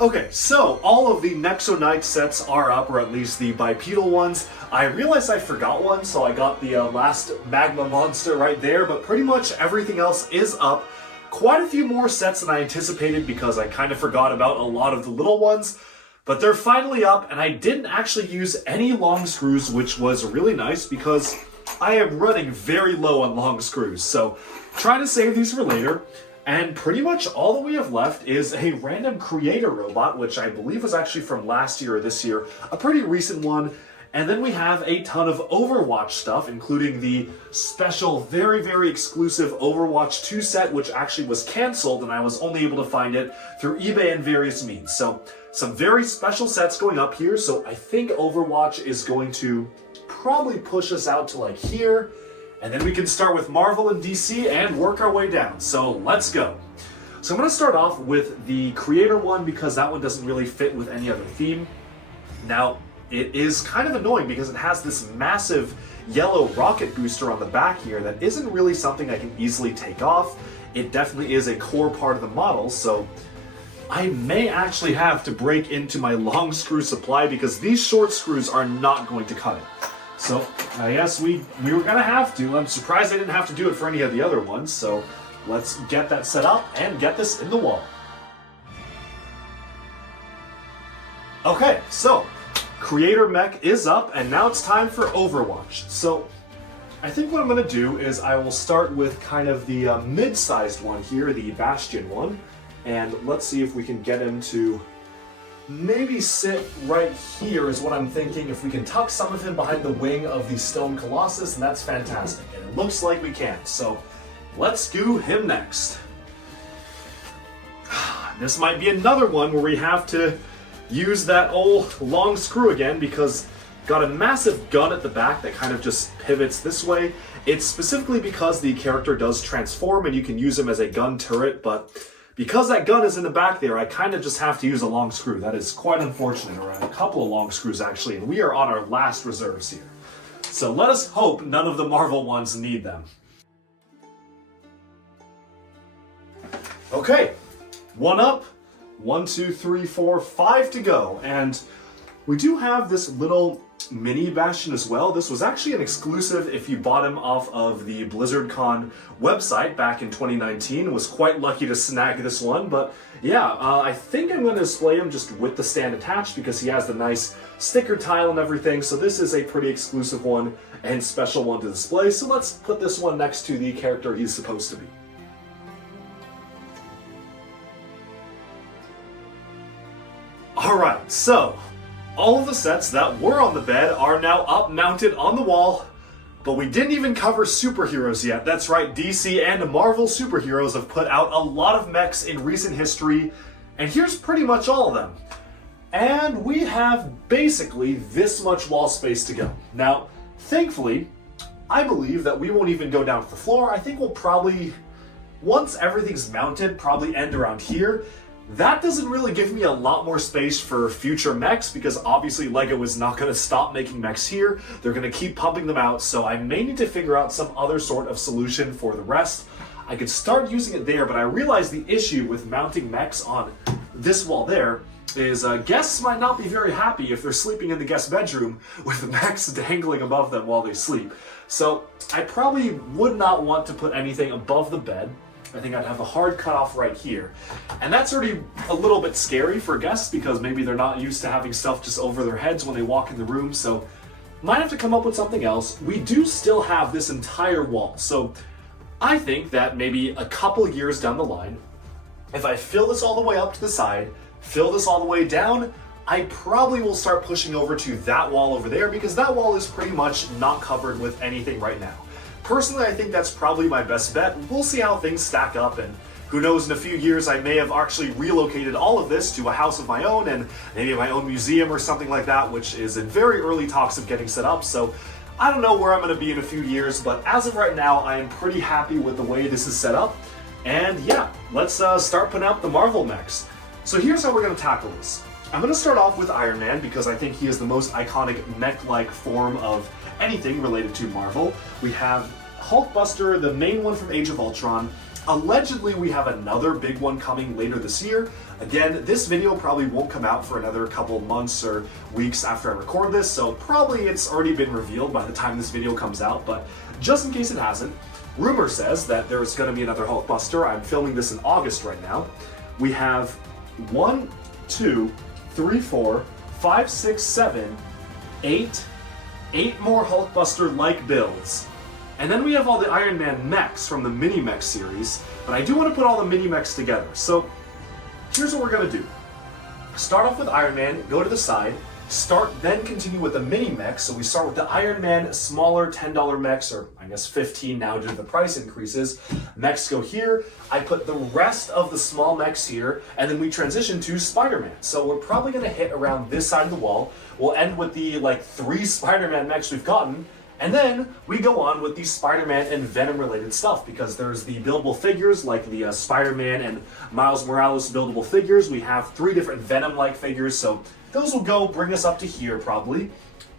Okay, so all of the Nexo Knight sets are up, or at least the bipedal ones. I realized I forgot one, so I got the last magma monster right there, but pretty much everything else is up. Quite a few more sets than I anticipated because I kind of forgot about a lot of the little ones, but they're finally up, and I didn't actually use any long screws, which was really nice because I am running very low on long screws, so try to save these for later. And pretty much all that we have left is a random creator robot, which I believe was actually from last year or this year, a pretty recent one. And then we have a ton of Overwatch stuff, including the special, very, very exclusive Overwatch 2 set, which actually was canceled, and I was only able to find it through eBay and various means. So, some very special sets going up here, so I think Overwatch is going to probably push us out to like here, and then we can start with Marvel and DC and work our way down. So let's go. So I'm going to start off with the creator one because that one doesn't really fit with any other theme. Now, it is kind of annoying because it has this massive yellow rocket booster on the back here that isn't really something I can easily take off. It definitely is a core part of the model, so I may actually have to break into my long screw supply because these short screws are not going to cut it. So, I guess we were going to have to. I'm surprised I didn't have to do it for any of the other ones, so let's get that set up and get this in the wall. Okay, so Creator Mech is up, and now it's time for Overwatch. So, I think what I'm going to do is I will start with kind of the mid-sized one here, the Bastion one, and let's see if we can get him to maybe sit right here is what I'm thinking. If we can tuck some of him behind the wing of the Stone Colossus, and that's fantastic. And it looks like we can, so let's do him next. This might be another one where we have to use that old long screw again because got a massive gun at the back that kind of just pivots this way. It's specifically because the character does transform and you can use him as a gun turret, but because that gun is in the back there, I kind of just have to use a long screw. That is quite unfortunate, or a couple of long screws actually, and we are on our last reserves here. So let us hope none of the Marvel ones need them. Okay, one up, 1, 2, 3, 4, 5 to go. And we do have this little mini Bastion as well. This was actually an exclusive if you bought him off of the BlizzardCon website back in 2019. Was quite lucky to snag this one, but yeah, I think I'm going to display him just with the stand attached because he has the nice sticker tile and everything. So this is a pretty exclusive one and special one to display. So let's put this one next to the character he's supposed to be. Alright, so all of the sets that were on the bed are now up mounted on the wall, but we didn't even cover superheroes yet. That's right, DC and Marvel superheroes have put out a lot of mechs in recent history, and here's pretty much all of them. And we have basically this much wall space to go. Now, thankfully, I believe that we won't even go down to the floor. I think we'll probably, once everything's mounted, probably end around here. That doesn't really give me a lot more space for future mechs because obviously LEGO is not going to stop making mechs here. They're going to keep pumping them out, so I may need to figure out some other sort of solution for the rest. I could start using it there, but I realize the issue with mounting mechs on this wall there is guests might not be very happy if they're sleeping in the guest bedroom with the mechs dangling above them while they sleep. So I probably would not want to put anything above the bed. I think I'd have a hard cutoff right here. And that's already a little bit scary for guests because maybe they're not used to having stuff just over their heads when they walk in the room, so might have to come up with something else. We do still have this entire wall, so I think that maybe a couple years down the line, if I fill this all the way up to the side, fill this all the way down, I probably will start pushing over to that wall over there because that wall is pretty much not covered with anything right now. Personally, I think that's probably my best bet. We'll see how things stack up, and who knows, in a few years I may have actually relocated all of this to a house of my own and maybe my own museum or something like that, which is in very early talks of getting set up. So I don't know where I'm going to be in a few years, but as of right now, I am pretty happy with the way this is set up. And yeah, let's start putting out the Marvel mechs. So here's how we're going to tackle this. I'm going to start off with Iron Man because I think he is the most iconic mech-like form of anything related to Marvel. We have Hulkbuster, the main one from Age of Ultron. Allegedly, we have another big one coming later this year. Again, this video probably won't come out for another couple months or weeks after I record this, so probably it's already been revealed by the time this video comes out, but just in case it hasn't, rumor says that there's going to be another Hulkbuster. I'm filming this in August right now. We have 1, 2, 3, 4, 5, 6, 7, 8 more Hulkbuster-like builds. And then we have all the Iron Man mechs from the Mini Mech series, but I do want to put all the Mini Mechs together. So here's what we're going to do. Start off with Iron Man, go to the side, then continue with the Mini Mechs. So we start with the Iron Man smaller $10 mechs, or I guess 15 now due to the price increases. Mechs go here. I put the rest of the small mechs here, and then we transition to Spider-Man. So we're probably going to hit around this side of the wall. We'll end with the 3 Spider-Man mechs we've gotten, and then we go on with the Spider-Man and Venom related stuff because there's the buildable figures like the Spider-Man and Miles Morales buildable figures. We have 3 different Venom-like figures, so those will bring us up to here probably.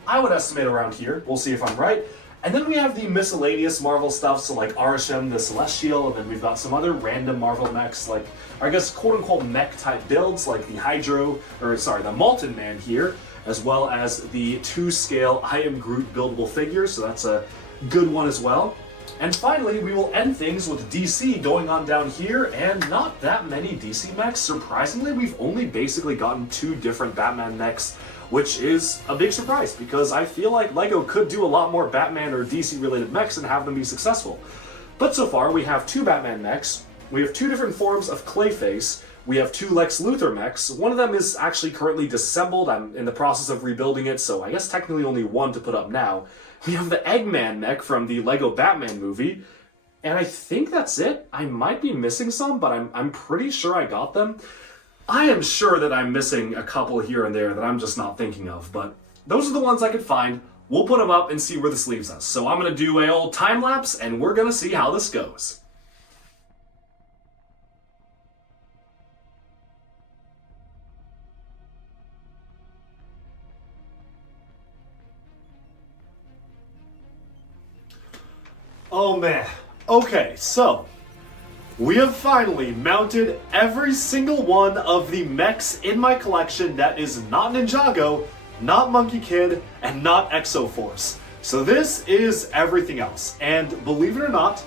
I would estimate around here. We'll see if I'm right. And then we have the miscellaneous Marvel stuff, so like Arishem, the Celestial, and then we've got some other random Marvel mechs, like, I guess, quote-unquote mech-type builds, like the Molten Man here, as well as the 2-scale I Am Groot buildable figures, so that's a good one as well. And finally, we will end things with DC going on down here, and not that many DC mechs. Surprisingly, we've only basically gotten 2 different Batman mechs, which is a big surprise, because I feel like LEGO could do a lot more Batman or DC-related mechs and have them be successful. But so far, we have 2 Batman mechs, we have 2 different forms of Clayface, we have 2 Lex Luthor mechs. One of them is actually currently disassembled. I'm in the process of rebuilding it, so I guess technically only 1 to put up now. We have the Eggman mech from the LEGO Batman movie, and I think that's it. I might be missing some, but I'm pretty sure I got them. I am sure that I'm missing a couple here and there that I'm just not thinking of, but those are the ones I could find. We'll put them up and see where this leaves us. So I'm going to do an old time lapse, and we're going to see how this goes. Oh man. Okay, so We have finally mounted every single one of the mechs in my collection that is not Ninjago, not Monkey Kid, and not Exoforce. So this is everything else. And believe it or not,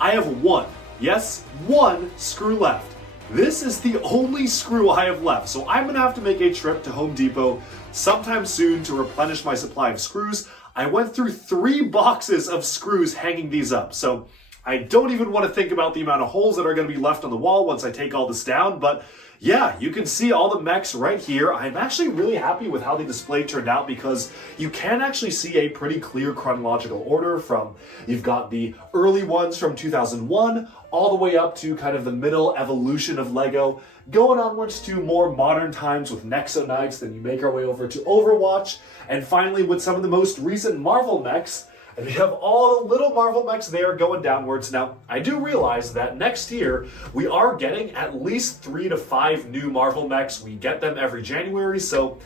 I have one, yes, one screw left. This is the only screw I have left. So I'm gonna have to make a trip to Home Depot sometime soon to replenish my supply of screws. I went through 3 boxes of screws hanging these up. So I don't even want to think about the amount of holes that are going to be left on the wall once I take all this down, but yeah, you can see all the mechs right here. I'm actually really happy with how the display turned out because you can actually see a pretty clear chronological order from, you've got the early ones from 2001 all the way up to kind of the middle evolution of LEGO, going onwards to more modern times with Nexo Knights, then you make our way over to Overwatch, and finally with some of the most recent Marvel mechs. And we have all the little Marvel mechs there going downwards. Now, I do realize that next year, we are getting at least 3 to 5 new Marvel mechs. We get them every January, so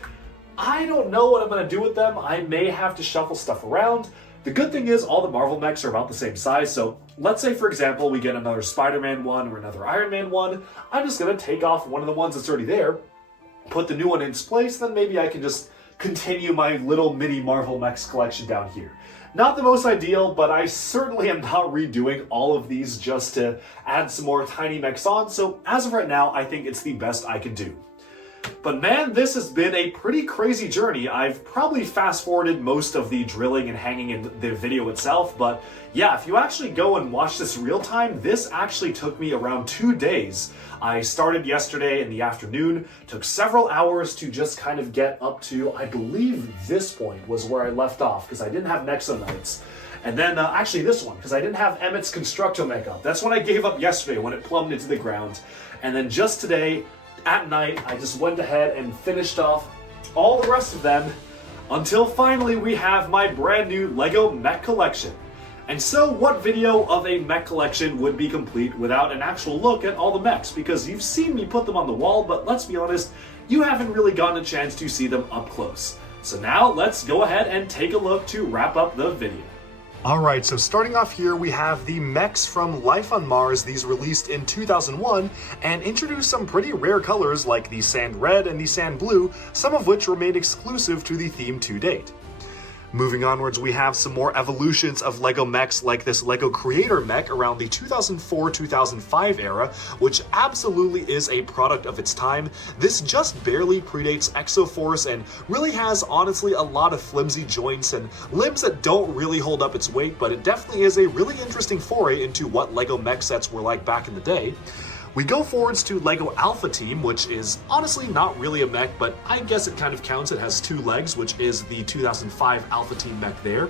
I don't know what I'm going to do with them. I may have to shuffle stuff around. The good thing is all the Marvel mechs are about the same size, so let's say, for example, we get another Spider-Man one or another Iron Man one. I'm just going to take off one of the ones that's already there, put the new one in its place, then maybe I can just continue my little mini Marvel mechs collection down here. Not the most ideal, but I certainly am not redoing all of these just to add some more tiny mechs on, so as of right now, I think it's the best I can do. But man, this has been a pretty crazy journey. I've probably fast-forwarded most of the drilling and hanging in the video itself, but yeah, if you actually go and watch this real time, this actually took me around 2 days. I started yesterday in the afternoon, took several hours to just kind of get up to, I believe this point was where I left off, because I didn't have Nexo Knights. And then actually this one, because I didn't have Emmett's Constructo Mech up. That's when I gave up yesterday, when it plumbed into the ground. And then just today, at night, I just went ahead and finished off all the rest of them until finally we have my brand new LEGO Mech collection. And so what video of a mech collection would be complete without an actual look at all the mechs? Because you've seen me put them on the wall, but let's be honest, you haven't really gotten a chance to see them up close. So now let's go ahead and take a look to wrap up the video. Alright, so starting off here, we have the mechs from Life on Mars, these released in 2001, and introduced some pretty rare colors like the Sand Red and the Sand Blue, some of which remained exclusive to the theme to date. Moving onwards, we have some more evolutions of LEGO mechs like this LEGO Creator Mech around the 2004-2005 era, which absolutely is a product of its time. This just barely predates Exoforce and really has honestly a lot of flimsy joints and limbs that don't really hold up its weight, but it definitely is a really interesting foray into what LEGO mech sets were like back in the day. We go forwards to LEGO Alpha Team, which is honestly not really a mech, but I guess it kind of counts. It has 2 legs, which is the 2005 Alpha Team mech there.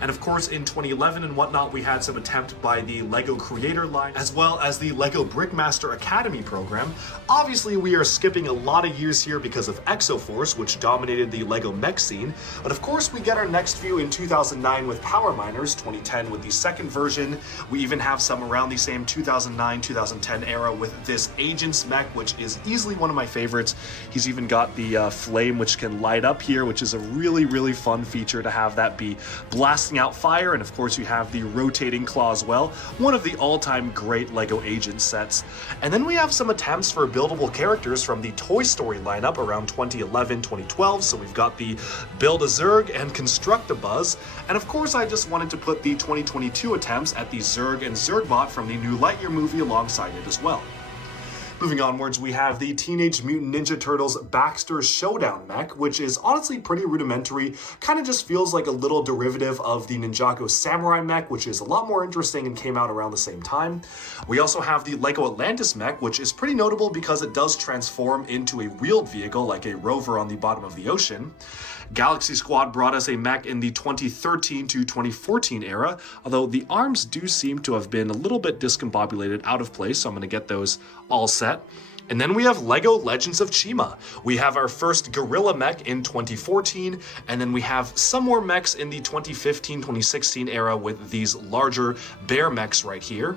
And of course, in 2011 and whatnot, we had some attempt by the LEGO Creator line, as well as the LEGO Brickmaster Academy program. Obviously, we are skipping a lot of years here because of Exoforce, which dominated the LEGO mech scene. But of course, we get our next few in 2009 with Power Miners, 2010 with the second version. We even have some around the same 2009-2010 era with this Agents mech, which is easily one of my favorites. He's even got the flame, which can light up here, which is a really, really fun feature to have that be blasting out fire. And of course you have the rotating claw as well, one of the all-time great LEGO Agent sets. And then we have some attempts for buildable characters from the Toy Story lineup around 2011-2012. So we've got the Build a Zurg and Construct a Buzz. And of course I just wanted to put the 2022 attempts at the Zurg and Zurgbot from the new Lightyear movie alongside it as well. Moving onwards, we have the Teenage Mutant Ninja Turtles Baxter Showdown mech, which is honestly pretty rudimentary, kind of just feels like a little derivative of the Ninjago Samurai mech, which is a lot more interesting and came out around the same time. We also have the LEGO Atlantis mech, which is pretty notable because it does transform into a wheeled vehicle like a rover on the bottom of the ocean. Galaxy Squad brought us a mech in the 2013 to 2014 era, although the arms do seem to have been a little bit discombobulated out of place, so I'm going to get those all set. And then we have LEGO Legends of Chima. We have our first Gorilla mech in 2014, and then we have some more mechs in the 2015-2016 era with these larger bear mechs right here.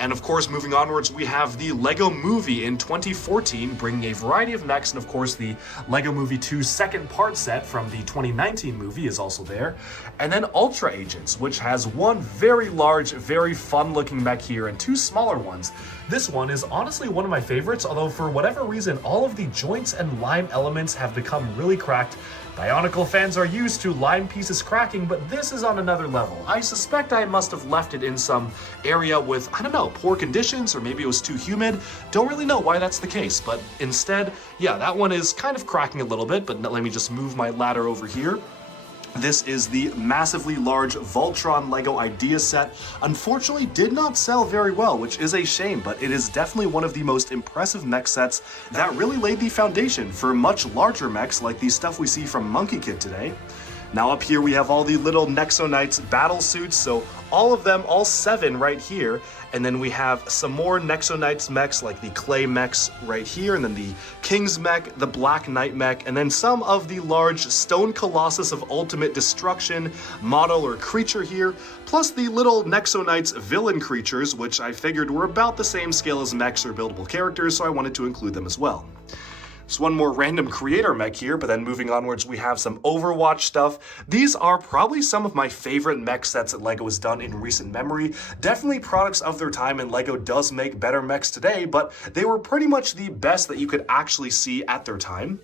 And of course, moving onwards, we have the LEGO Movie in 2014, bringing a variety of mechs, and of course the LEGO Movie 2 second part set from the 2019 movie is also there. And then Ultra Agents, which has one very large, very fun looking mech here and two smaller ones. This one is honestly one of my favorites, although for whatever reason, all of the joints and line elements have become really cracked. Bionicle fans are used to line pieces cracking, but this is on another level. I suspect I must have left it in some area with, I don't know, poor conditions, or maybe it was too humid. Don't really know why that's the case, but instead, yeah, that one is kind of cracking a little bit, but let me just move my ladder over here. This is the massively large Voltron LEGO Idea set. Unfortunately, did not sell very well, which is a shame, but it is definitely one of the most impressive mech sets that really laid the foundation for much larger mechs like the stuff we see from Monkey Kid today. Now up here we have all the little Nexo Knights battle suits, so all of them, all 7 right here. And then we have some more Nexo Knights mechs like the Clay mechs right here, and then the King's mech, the Black Knight mech, and then some of the large Stone Colossus of Ultimate Destruction model or creature here, plus the little Nexo Knights villain creatures, which I figured were about the same scale as mechs or buildable characters, so I wanted to include them as well. So one more random creator mech here, but then moving onwards, we have some Overwatch stuff. These are probably some of my favorite mech sets that LEGO has done in recent memory. Definitely products of their time, and LEGO does make better mechs today, but they were pretty much the best that you could actually see at their time.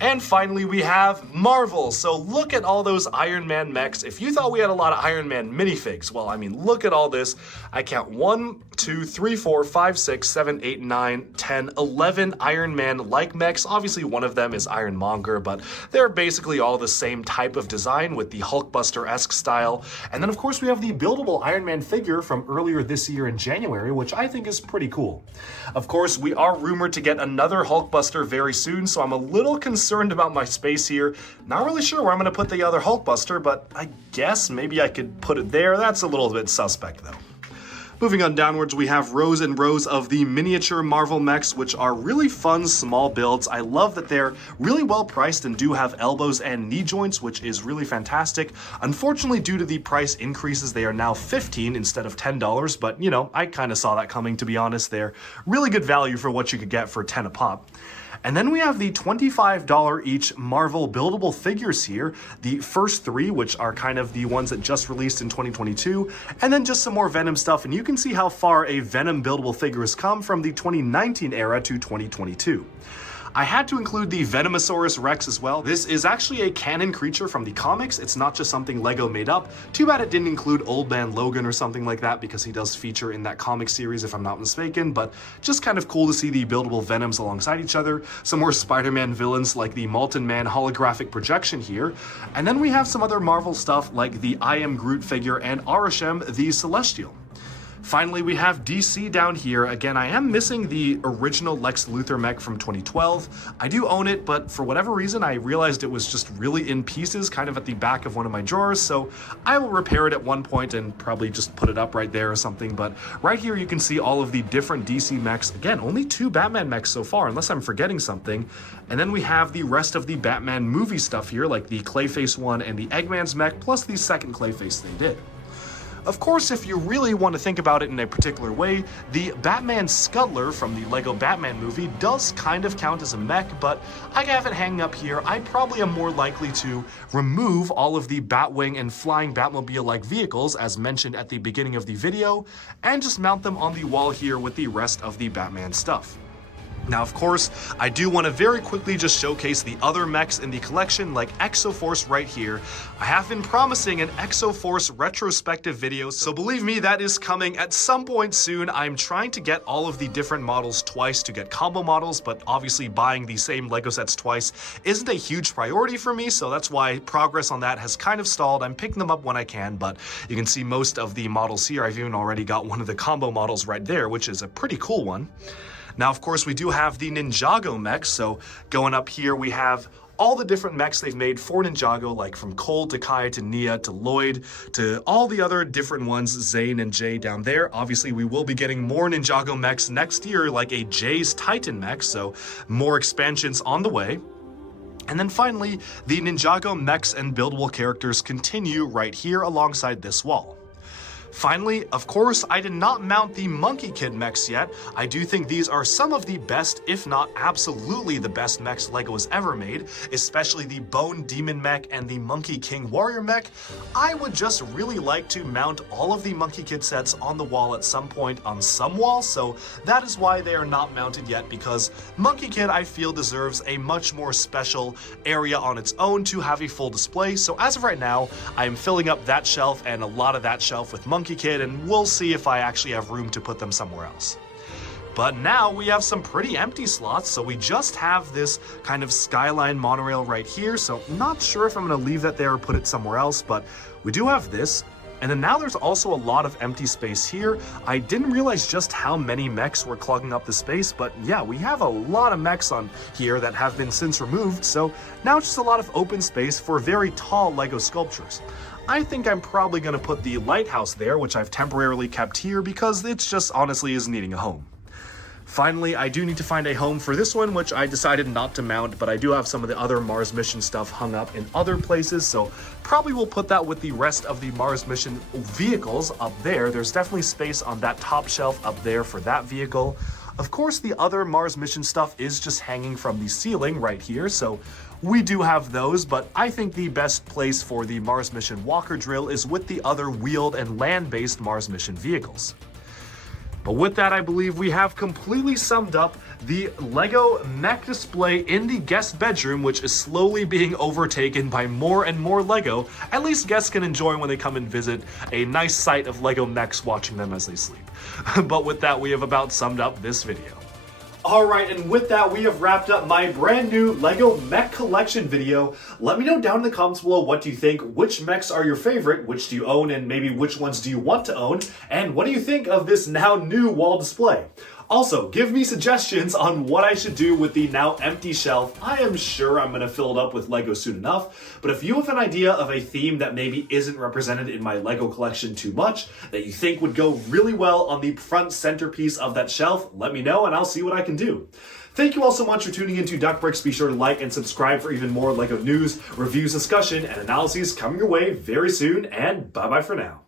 And finally, we have Marvel. So look at all those Iron Man mechs. If you thought we had a lot of Iron Man minifigs, well, I mean, look at all this. I count 1, 2, 3, 4, 5, 6, 7, 8, 9, 10, 11 Iron Man-like mechs. Obviously, one of them is Ironmonger, but they're basically all the same type of design with the Hulkbuster-esque style. And then, of course, we have the buildable Iron Man figure from earlier this year in January, which I think is pretty cool. Of course, we are rumored to get another Hulkbuster very soon, so I'm a little concerned about my space here. Not really sure where I'm going to put the other Hulkbuster, but I guess maybe I could put it there. That's a little bit suspect, though. Moving on downwards, we have rows and rows of the miniature Marvel mechs, which are really fun, small builds. I love that they're really well priced and do have elbows and knee joints, which is really fantastic. Unfortunately, due to the price increases, they are now $15 instead of $10, but you know, I kind of saw that coming, to be honest. They're really good value for what you could get for 10 a pop. And then we have the $25 each Marvel buildable figures here, the first 3, which are kind of the ones that just released in 2022, and then just some more Venom stuff, and you can see how far a Venom buildable figure has come from the 2019 era to 2022. I had to include the Venomosaurus Rex as well. This is actually a canon creature from the comics. It's not just something LEGO made up. Too bad it didn't include Old Man Logan or something like that, because he does feature in that comic series if I'm not mistaken, but just kind of cool to see the buildable Venoms alongside each other. Some more Spider-Man villains like the Molten Man holographic projection here. And then we have some other Marvel stuff like the I Am Groot figure and Arishem the Celestial. Finally, we have DC down here. Again, I am missing the original Lex Luthor mech from 2012. I do own it, but for whatever reason, I realized it was just really in pieces, kind of at the back of one of my drawers, so I will repair it at one point and probably just put it up right there or something. But right here, you can see all of the different DC mechs. Again, only 2 Batman mechs so far, unless I'm forgetting something. And then we have the rest of the Batman movie stuff here, like the Clayface one and the Eggman's mech, plus the second Clayface they did. Of course, if you really want to think about it in a particular way, the Batman Scuttler from the LEGO Batman movie does kind of count as a mech, but I have it hanging up here. I probably am more likely to remove all of the Batwing and flying Batmobile-like vehicles, as mentioned at the beginning of the video, and just mount them on the wall here with the rest of the Batman stuff. Now, of course, I do want to very quickly just showcase the other mechs in the collection, like Exoforce right here. I have been promising an Exoforce retrospective video, so believe me, that is coming at some point soon. I'm trying to get all of the different models twice to get combo models, but obviously buying the same LEGO sets twice isn't a huge priority for me, so that's why progress on that has kind of stalled. I'm picking them up when I can, but you can see most of the models here. I've even already got one of the combo models right there, which is a pretty cool one. Now, of course, we do have the Ninjago mechs, so going up here, we have all the different mechs they've made for Ninjago, like from Cole to Kai to Nia to Lloyd to all the other different ones, Zane and Jay down there. Obviously, we will be getting more Ninjago mechs next year, like a Jay's Titan mech, so more expansions on the way. And then finally, the Ninjago mechs and buildable characters continue right here alongside this wall. Finally, of course, I did not mount the Monkey Kid mechs yet. I do think these are some of the best, if not absolutely the best mechs LEGO has ever made, especially the Bone Demon Mech and the Monkey King Warrior Mech. I would just really like to mount all of the Monkey Kid sets on the wall at some point on some wall, so that is why they are not mounted yet, because Monkey Kid I feel deserves a much more special area on its own to have a full display. So as of right now, I am filling up that shelf and a lot of that shelf with Monkey Kid, and we'll see if I actually have room to put them somewhere else. But now we have some pretty empty slots, so we just have this kind of skyline monorail right here, so not sure if I'm going to leave that there or put it somewhere else, but we do have this. And then now there's also a lot of empty space here. I didn't realize just how many mechs were clogging up the space, but yeah, we have a lot of mechs on here that have been since removed, so now it's just a lot of open space for very tall LEGO sculptures. I think I'm probably going to put the lighthouse there, which I've temporarily kept here because it just honestly is needing a home. Finally, I do need to find a home for this one, which I decided not to mount, but I do have some of the other Mars mission stuff hung up in other places, so probably will put that with the rest of the Mars mission vehicles up there. There's definitely space on that top shelf up there for that vehicle. Of course, the other Mars mission stuff is just hanging from the ceiling right here, so we do have those, but I think the best place for the Mars mission walker drill is with the other wheeled and land-based Mars mission vehicles. But with that, I believe we have completely summed up the LEGO Mech Display in the guest bedroom, which is slowly being overtaken by more and more LEGO. At least guests can enjoy when they come and visit a nice sight of LEGO mechs watching them as they sleep. But with that, we have about summed up this video. Alright, and with that, we have wrapped up my brand new LEGO Mech Collection video. Let me know down in the comments below, what do you think? Which mechs are your favorite? Which do you own? And maybe which ones do you want to own? And what do you think of this now new wall display? Also, give me suggestions on what I should do with the now empty shelf. I am sure I'm going to fill it up with LEGO soon enough, but if you have an idea of a theme that maybe isn't represented in my LEGO collection too much, that you think would go really well on the front centerpiece of that shelf, let me know and I'll see what I can do. Thank you all so much for tuning into Duckbricks. Be sure to like and subscribe for even more LEGO news, reviews, discussion, and analyses coming your way very soon, and bye-bye for now.